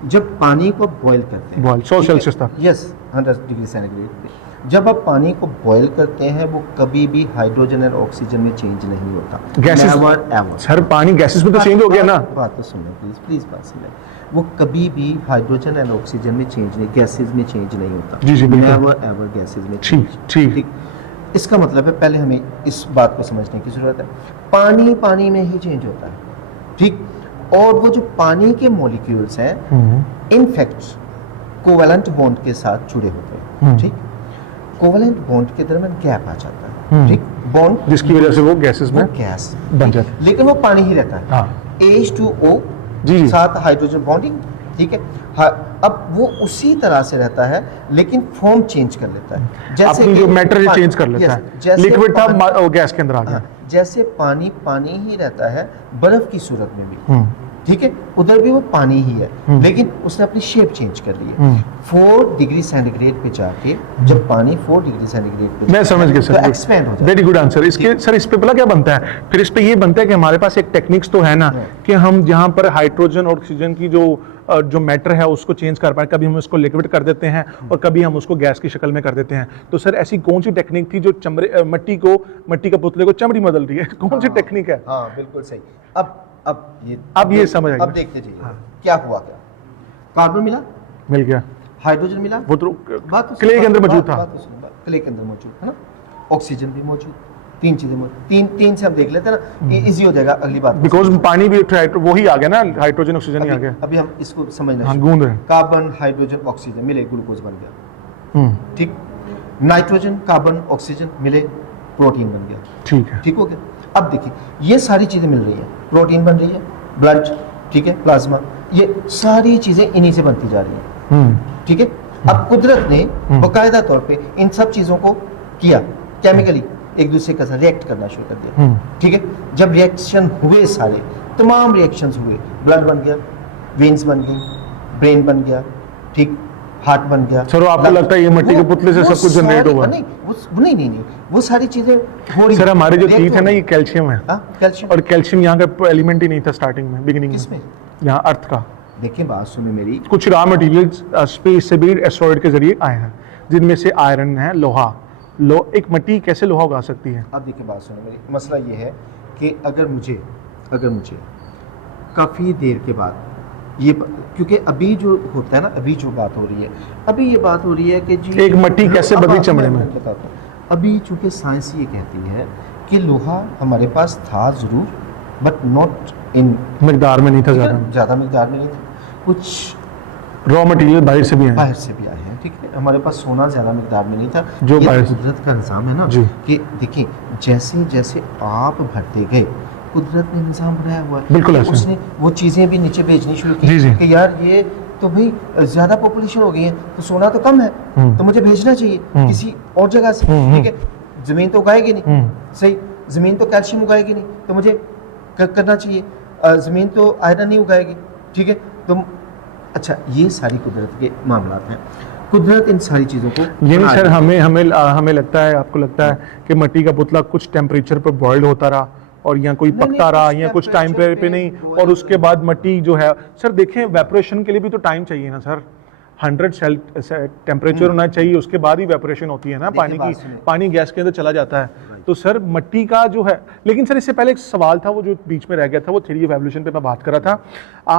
जब पानी को बॉईल करते हैं, Boil, 100 सेल्सियस तक। यस 100 डिग्री सेंटीग्रेड पे जब आप पानी को बॉईल करते हैं, वो कभी भी हाइड्रोजन और ऑक्सीजन में चेंज नहीं होता। Gases- Never ever। सर पानी गैसेस में तो चेंज हो गया ना। बात तो सुन लो प्लीज, प्लीज बात सुन लो। वो कभी भी हाइड्रोजन एंड ऑक्सीजन में चेंज नहीं, गैसेस में चेंज नहीं होता। जी, जी, बिल्कुल। नेवर एवर गैसेस में ठीक, change। ठीक। इसका मतलब है पहले हमें इस बात को समझने की जरूरत है, पानी पानी में ही चेंज होता है, ठीक। और वो जो पानी के मॉलिक्यूल्स हैं, इनफैक्ट कोवेलेंट बॉन्ड के साथ जुड़े होते हैं, ठीक। कोवेलेंट बॉन्ड के दरमियान गैप आ जाता है, ठीक। बॉन्ड जिसकी वजह से वो गैसेस में गैस बन जाता है। लेकिन वो पानी ही रहता है। हाँ। H2O जी, जी। साथ हाइड्रोजन बॉन्डिंग, ठीक है। हाँ, अब वो उसी तरह से रहता है लेकिन फॉर्म चेंज कर लेता है। अपनी जो मैटर चेंज कर लेता yes, है। जैसे लिक्विड था पानी- वो गैस के अंदर आ गया। हाँ, जैसे पानी पानी ही रहता है बर्फ की सूरत में भी, ठीक है। उधर भी वो पानी ही है लेकिन उसने अपनी शेप चेंज कर ली है। 4 डिग्री सेंटीग्रेड पे जाके जब पानी 4 डिग्री सेंटीग्रेड पे मैं समझ गया सर। एक्सपेंड हो जाता है। Very good answer. इसके सर इस पे पता क्या बनता है, फिर इस पे ये बनता है कि हमारे पास एक टेक्निक्स तो है ना कि हम जहाँ पर हाइड्रोजन और ऑक्सीजन की जो मैटर है उसको चेंज कर पाए, कभी हम उसको लिक्विड कर देते हैं और कभी हम उसको गैस की शक्ल में कर देते हैं। तो सर ऐसी कौन सी टेक्निक थी जो चमड़े मट्टी का पुतले को चमड़ी बदल रही है? कौन सी टेक्निक है? हाँ बिल्कुल सही। अब ये समझ आ गया। अब देखते जाइए क्या हुआ। क्या कार्बन मिला, मिल गया हाइड्रोजन मिला, वो तो बात तो क्ले के अंदर मौजूद था। क्ले के अंदर मौजूद है ना, ऑक्सीजन भी मौजूद, 3 चीजें मौजूद। तीन से हम देख लेते हैं ना, इजी हो जाएगा अगली बात। बिकॉज पानी भी वो ही आ गया ना, हाइड्रोजन ऑक्सीजन ही आ गया। अभी हम इसको समझना हाँ, शुरू- गूंद रहे हैं। कार्बन हाइड्रोजन ऑक्सीजन मिले, ग्लूकोज बन गया, ठीक। नाइट्रोजन कार्बन ऑक्सीजन मिले, प्रोटीन बन गया, ठीक है। ठीक हो गया। अब देखिए ये सारी चीजें मिल रही है, प्रोटीन बन रही है, ब्लड, ठीक है, प्लाज्मा, ये सारी चीजें इन्हीं से बनती जा रही हैं, ठीक है। अब कुदरत ने बाकायदा तौर पे इन सब चीजों को किया, केमिकली एक दूसरे के साथ रिएक्ट करना शुरू कर दिया, ठीक है। जब रिएक्शन हुए, सारे तमाम रिएक्शंस हुए, ब्लड बन गया, वेन्स बन गई, ब्रेन बन गया, ठीक, हार्ट बन गया। सर, आपको लगता है ये मट्टी के पुतले से सब कुछ जनरेट हुआ? नहीं, वो सारी चीजें हो रही। सर हमारे जो react टीथ है ना, हो ये कैल्शियम है। कैल्शियम। और कैल्शियम यहाँ का एलिमेंट ही नहीं था स्टार्टिंग में, बिगिनिंग में। किसमें? यहाँ अर्थ का। देखिए बात सुनिए मेरी, कुछ रॉ मटेरियल्स स्पेस से भी एस्ट्रॉइड के जरिए आए हैं, जिनमें से आयरन है, लोहा। एक मट्टी कैसे लोहा उगा सकती है? अब देखिए बात सुनिए मेरी, मसला ये है कि अगर मुझे काफ़ी देर के बाद ये, क्योंकि अभी जो होता है ना, अभी जो बात हो रही है, अभी ये बात हो रही है कि जी एक मट्टी कैसे बदली चमड़े में। बताता हूँ। अभी चूंकि साइंस ये कहती है कि लोहा हमारे पास था ज़रूर, बट नॉट इन मिकदार में नहीं था ज़्यादा। ज़्यादा मिकदार में नहीं था, कुछ रॉ मटेरियल बाहर से भी आए। बाहर से भी आए हैं, ठीक है। हमारे पास सोना ज़्यादा मिकदार में नहीं था, जो ये बाहर से- कुदरत का निज़ाम है ना, जी। कि देखिए जैसे जैसे आप भरते गए, कुदरत ने निज़ाम बनाया हुआ है। बिल्कुल ऐसे। उसने वो चीज़ें भी नीचे भेजनी शुरू जी, जी। की कि यार ये तो भाई ज़्यादा पॉपुलेशन हो गई है, तो सोना तो कम है, तो मुझे भेजना चाहिए किसी और जगह से, ठीक है। ज़मीन तो उगाएगी नहीं, सही, ज़मीन तो कैल्शियम उगाएगी नहीं, तो मुझे करना चाहिए। ज़मीन तो आयरन नहीं उगाएगी, ठीक है। तो अच्छा, ये सारी कुदरत के मामलात हैं। कुदरत इन सारी चीज़ों को ये नहीं बना सर, रही है। हमें लगता है, आपको लगता है कि मट्टी का पुतला कुछ टेम्परेचर पर बॉइल्ड होता रहा और या कोई नहीं, पकता रहा कुछ या कुछ टाइम temperature पे पे नहीं, boil और उसके बाद मट्टी जो है, सर देखें वेपोरेशन के लिए भी तो टाइम चाहिए ना सर। 100 टेम्परेचर होना चाहिए, उसके बाद ही वेपोरेशन होती है ना देखिए, पानी बात की। सुनिए। पानी गैस के अंदर चला जाता है। तो सर मट्टी का जो है, लेकिन सर इससे पहले एक सवाल था वो जो बीच में रह गया था, वो थ्योरी ऑफ एवोल्यूशन पे मैं बात कर रहा था।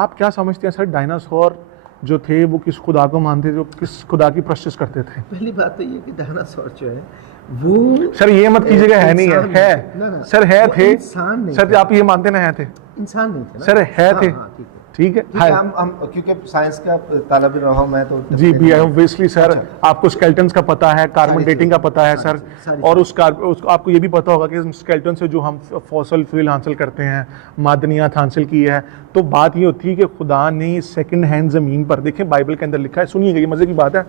आप क्या समझते हैं सर, डायनासोर जो थे वो किस खुदा को मानते थे, जो किस खुदा की प्रस्तिश करते थे? पहली बात तो ये कि डायनासोर जो है वो सर ये मत कीजिएगा, है नहीं इंसान है ना, ना, सर है वो थे इंसान नहीं सर, था। आप ये मानते ना है थे? इंसान नहीं थे ना? सर, है हाँ, थे। हाँ, ठीक है। ठीक है। क्योंकि हम क्योंकि साइंस का तालिब रहा हूं मैं तो जी भी ऑब्वियसली सर, अच्छा। आपको स्केलेटन्स का पता है, कार्बन सारी डेटिंग का चीज़ें, पता है सारी सर, सारी और उसको आपको ये भी पता होगा कि स्केलेटन से जो हम फॉसल फ्यूल हासिल करते हैं, मादनियात हासिल की है। तो बात ये होती है कि खुदा ने सेकंड हैंड ज़मीन पर, देखें बाइबल के अंदर लिखा है, सुनिएगा ये मज़े की बात है,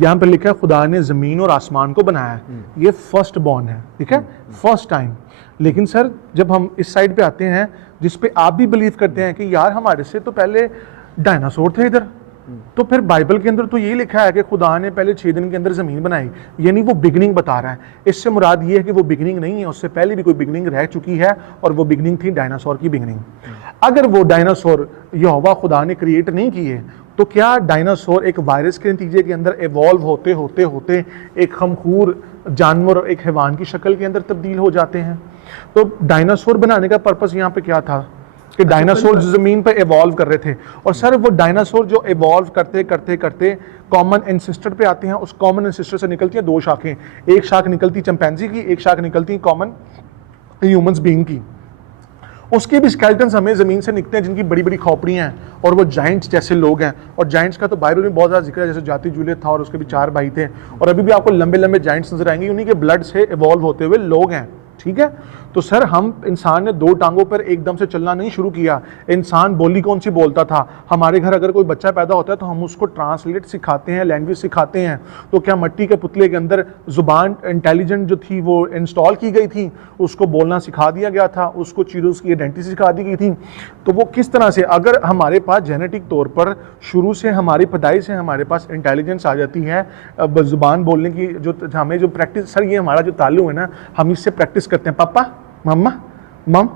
यहाँ पर लिखा है खुदा ने ज़मीन और आसमान को बनाया है, ये फर्स्ट बॉर्न है, ठीक है, फर्स्ट टाइम। लेकिन सर जब हम इस साइड पे आते हैं जिस पे आप भी बिलीव करते हैं कि यार हमारे से तो पहले डायनासोर थे इधर, तो फिर बाइबल के अंदर तो यही लिखा है कि खुदा ने पहले 6 दिन के अंदर ज़मीन बनाई, यानी वो बिगनिंग बता रहा है। इससे मुराद ये है कि वो बिगनिंग नहीं है, उससे पहले भी कोई बिगनिंग रह चुकी है, और वो बिगनिंग थी डायनासोर की बिगनिंग। अगर वो डायनासोर यहोवा खुदा ने क्रिएट नहीं किए, तो क्या डायनासोर एक वायरस के नतीजे के अंदर इवॉल्व होते होते होते एक खमखूर जानवर और एक हैवान की शक्ल के अंदर तब्दील हो जाते हैं? तो डायनासोर बनाने का पर्पस यहाँ पे क्या था कि डायनासोर जमीन पे इवॉल्व कर रहे थे, और सर वो डायनासोर जो इवॉल्व करते करते करते कॉमन एंसेस्टर पे आते हैं, उस कॉमन एंसेस्टर से निकलती हैं 2 शाखें, एक शाख निकलती चिंपैंजी की, एक शाख निकलती कॉमन ह्यूमंस बीइंग की। उसके भी स्केलेटन्स हमें ज़मीन से निकलते हैं जिनकी बड़ी बड़ी खोपड़ियाँ हैं, और वो जाइंट्स जैसे लोग हैं। और जाइंट्स का तो बाइबल में बहुत ज़्यादा जिक्र है, जैसे जाति जूलियत था और उसके भी 4 भाई थे, और अभी भी आपको लंबे लंबे जाइंट्स नजर आएंगे, उन्हीं के ब्लड से इवॉल्व होते हुए लोग हैं, ठीक है। तो सर हम इंसान ने 2 टांगों पर एकदम से चलना नहीं शुरू किया। इंसान बोली कौन सी बोलता था? हमारे घर अगर कोई बच्चा पैदा होता है तो हम उसको ट्रांसलेट सिखाते हैं, लैंग्वेज सिखाते हैं। तो क्या मट्टी के पुतले के अंदर जुबान इंटेलिजेंट जो थी वो इंस्टॉल की गई थी, उसको बोलना सिखा दिया गया था, उसको चीज़ों की आइडेंटिटी सिखा दी गई थी? तो वो किस तरह से, अगर हमारे पास जेनेटिक तौर पर शुरू से हमारी पैदाइश से हमारे पास इंटेलिजेंस आ जाती है, जुबान बोलने की जो हमें जो प्रैक्टिस, सर ये हमारा जो ताल्लुक है ना, हम इससे प्रैक्टिस करते हैं, पापा मम्मा मम,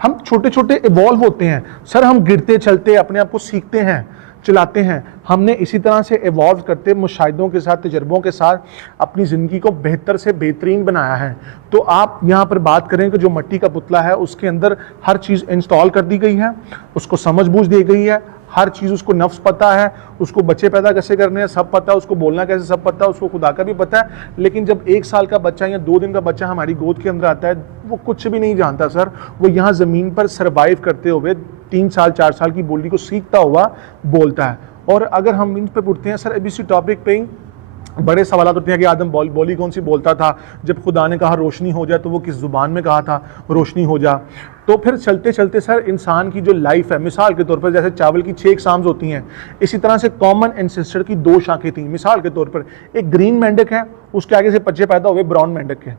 हम छोटे छोटे इवॉल्व होते हैं सर, हम गिरते चलते अपने आप को सीखते हैं, चलाते हैं। हमने इसी तरह से इवॉल्व करते मुशाहिदों के साथ, तजर्बों के साथ अपनी ज़िंदगी को बेहतर से बेहतरीन बनाया है। तो आप यहाँ पर बात करें कि जो मट्टी का पुतला है उसके अंदर हर चीज़ इंस्टॉल कर दी गई है, उसको समझ बूझ दी गई है, हर चीज़ उसको नफ्स पता है, उसको बच्चे पैदा कैसे करने हैं सब पता है, उसको बोलना कैसे सब पता है, उसको खुदा का भी पता है। लेकिन जब 1 साल का बच्चा या 2 दिन का बच्चा हमारी गोद के अंदर आता है, वो कुछ भी नहीं जानता सर, वो यहाँ ज़मीन पर सर्वाइव करते हुए 3 साल 4 साल की बोली को सीखता हुआ बोलता है। और अगर हम इन पर उठते हैं सर, इसी टॉपिक पे ही बड़े सवाल होते हैं कि आदम बोली कौन सी बोलता था, जब खुदा ने कहा रोशनी हो जाए तो वो किस जुबान में कहा था रोशनी हो जा। तो फिर चलते चलते सर इंसान की जो लाइफ है, मिसाल के तौर पर जैसे चावल की 6 इकसाम्स होती हैं, इसी तरह से कॉमन एंसेस्टर की 2 शाखें थी। मिसाल के तौर पर एक ग्रीन मेंढक है, उसके आगे से बच्चे पैदा हुए ब्राउन मेंढक के,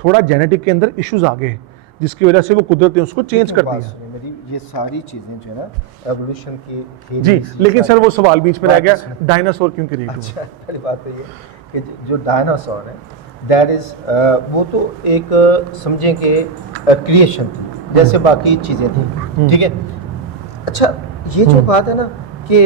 थोड़ा जेनेटिक के अंदर इश्यूज आ गए जिसकी वजह से वो कुदरत ने उसको चेंज कर दिया। मेरी ये सारी चीजें जो है ना एवोल्यूशन की जी, लेकिन सर वो सवाल बीच में रह गया, डायनासोर क्यों क्रिएट हुआ? अच्छा, पहली बात तो ये कि जो डायनासोर है दैट इज वो तो एक समझें कि क्रिएशन थी जैसे बाकी चीज़ें थी, ठीक है। अच्छा, ये जो बात है ना कि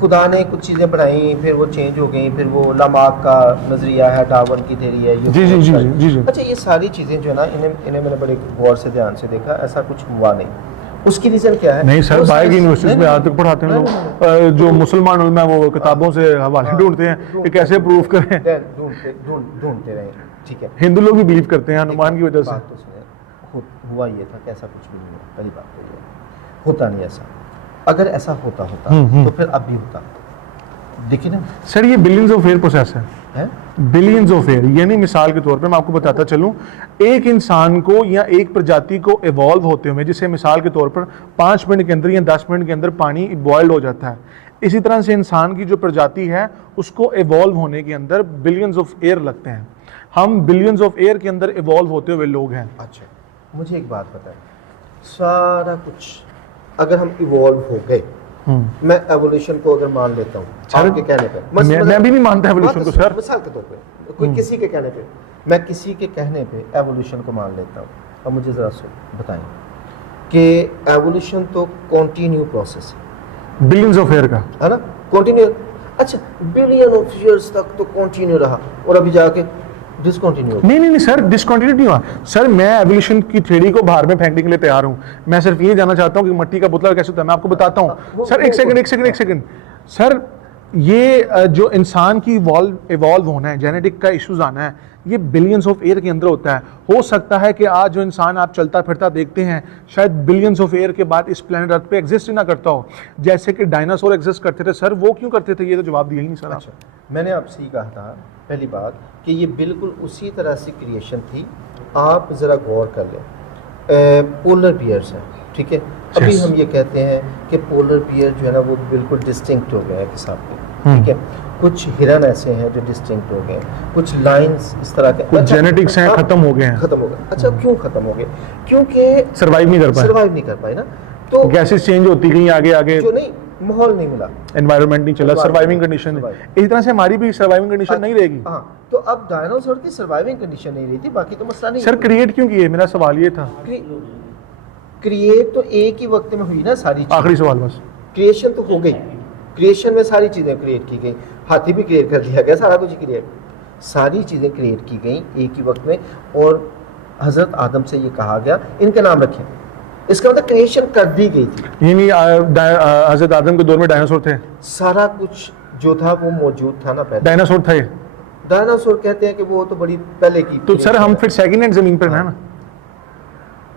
खुदा ने कुछ चीज़ें बनाई, फिर वो चेंज हो गई, फिर वो लामार्क का नज़रिया है, डार्विन की थ्योरी है, ये जी जी जी जी जी। अच्छा, ये सारी चीज़ें जो है ना, इन्हें मैंने बड़े गौर से ध्यान से देखा, ऐसा कुछ हुआ नहीं। उसकी रीज़न क्या है? नहीं सर, बाहर की यूनिवर्सिटीज में आज तक पढ़ाते हैं लोग, जो मुसलमान उलमा वो किताबों से हवाले ढूंढते हैं कि कैसे प्रूव करें, ढूंढते रहे, ठीक है। हिंदू लोग भी बिलीव करते हैं हनुमान की वजह से। बात तो सुने, हुआ ये था कि ऐसा कुछ भी नहीं हुआ। पहली बात तो ये होता नहीं ऐसा, अगर ऐसा होता तो फिर अब भी होता। देखिए ना सर, ये बिलियंस ऑफ ईयर प्रोसेस है, बिलियंस ऑफ ईयर, यानी मिसाल के तौर पे मैं आपको बताता चलूं, एक इंसान को या एक प्रजाति को इवॉल्व होते हुए, जिसे मिसाल के तौर पर 5 मिनट के अंदर या 10 मिनट के अंदर पानी बॉइल्ड हो जाता है, इसी तरह से इंसान की जो प्रजाति है उसको इवॉल्व होने के अंदर बिलियंस ऑफ ईयर लगते हैं। हम बिलियंस ऑफ ईयर के अंदर इवॉल्व होते हुए लोग हैं। अच्छा, मुझे एक बात बताएं, सारा कुछ अगर हम इवॉल्व हो गए, मैं एवोल्यूशन को अगर मान लेता हूँ आपके कहने पे, मैं भी नहीं मानता एवोल्यूशन को सर, मिसाल के तौर पे कोई किसी के कहने पे, मैं किसी के कहने पे एवोल्यूशन को मान लेता हूँ, अब मुझे ज़रा बताएं कि एवोल्यूशन तो कंटिन्यू प्रोसेस है, बिलियंस ऑफ ईयर का, है ना, कंटिन्यू। अच्छा, बिलियन ऑफ ईयर्स तक तो कंटिन्यू रहा और अभी जाके डिसकंटिन्यू। नहीं सर, डिसकंटिन्यू नहीं हुआ सर। मैं एवोल्यूशन की थ्योरी को बाहर में फेंकने के लिए तैयार हूं। मैं सिर्फ ये जानना चाहता हूं कि मट्टी का पुतला कैसे होता है। मैं आपको बताता हूं सर। एक सेकंड सर, ये जो इंसान की इवॉल्व होना है, जेनेटिक का इश्यूज आना है, ये बिलियंस ऑफ ईयर के अंदर होता है। हो सकता है कि आज जो इंसान आप चलता फिरता देखते हैं शायद बिलियंस ऑफ ईयर के बाद इस प्लेनेट अर्थ पे एग्जिस्ट ही ना करता हो। जैसे कि डायनासोर एग्जिस्ट करते थे, सर वो क्यों करते थे, ये तो जवाब दिया ही नहीं सर। अच्छा, मैंने आपसे ही कहा था पहली बात कि ये बिल्कुल उसी तरह से क्रिएशन थी। आप ज़रा गौर कर लें, पोलर बियर्स हैं, ठीक है। अभी Yes. हम ये कहते हैं कि पोलर बियर जो है ना वो बिल्कुल डिस्टिंक्ट हो गए हैं किसाब के, ठीक है। कुछ हिरन ऐसे हैं जो डिस्टिंक्ट हो गए हैं, कुछ लाइंस इस तरह के, कुछ जेनेटिक्स हैं खत्म हो गए हैं, खत्म हो गए। अच्छा, क्यों खत्म हो गए? क्योंकि सर्वाइव नहीं कर पाए, सर्वाइव नहीं कर पाए ना। तो गैसेस चेंज होती गई आगे आगे, जो नहीं, माहौल नहीं मिला, एनवायरनमेंट नहीं चला, सर्वाइविंग कंडीशन है। इसी तरह से हमारी भी सर्वाइविंग कंडीशन नहीं रहेगी। हाँ, तो अब डायनासोर की सर्वाइविंग कंडीशन नहीं रही थी, बाकी तो मसला नहीं। सर क्रिएट क्यों किए, मेरा सवाल ये था। क्रिएट तो एक ही वक्त में हुई ना सारी चीज़ें। आखिरी सवाल बस, क्रिएशन तो हो गई, क्रिएशन में सारी चीज़ें क्रिएट की गई, हाथी भी क्रिएट कर दिया गया, सारा कुछ क्रिएट, सारी चीज़ें क्रिएट की गई एक ही वक्त में। और हज़रत आदम से ये कहा गया इनके नाम रखें, इसका मतलब क्रिएशन कर दी गई थी। ये नहीं हजरत आदम के दौर में डायनासोर थे, सारा कुछ जो था वो मौजूद था ना पहले। डायनासोर थे। डायनासोर कहते हैं कि वो तो बड़ी पहले की। तो सर हम फिर सेकंड हैंड जमीन पर हैं ना?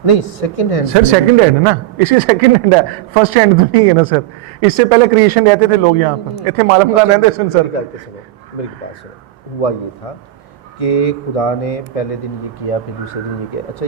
नहीं, second hand sir second hand है ना, इसी सेकंड हैंड है, फर्स्ट हैंड तो नहीं है ना सर। इससे पहले क्रिएशन रहते थे लोग यहाँ पर, इतने मालूम का रहते थे सर। मेरी बात सुनो, हुआ ये था कि खुदा ने पहले दिन ये किया, फिर दूसरे दिन ये किया। अच्छा,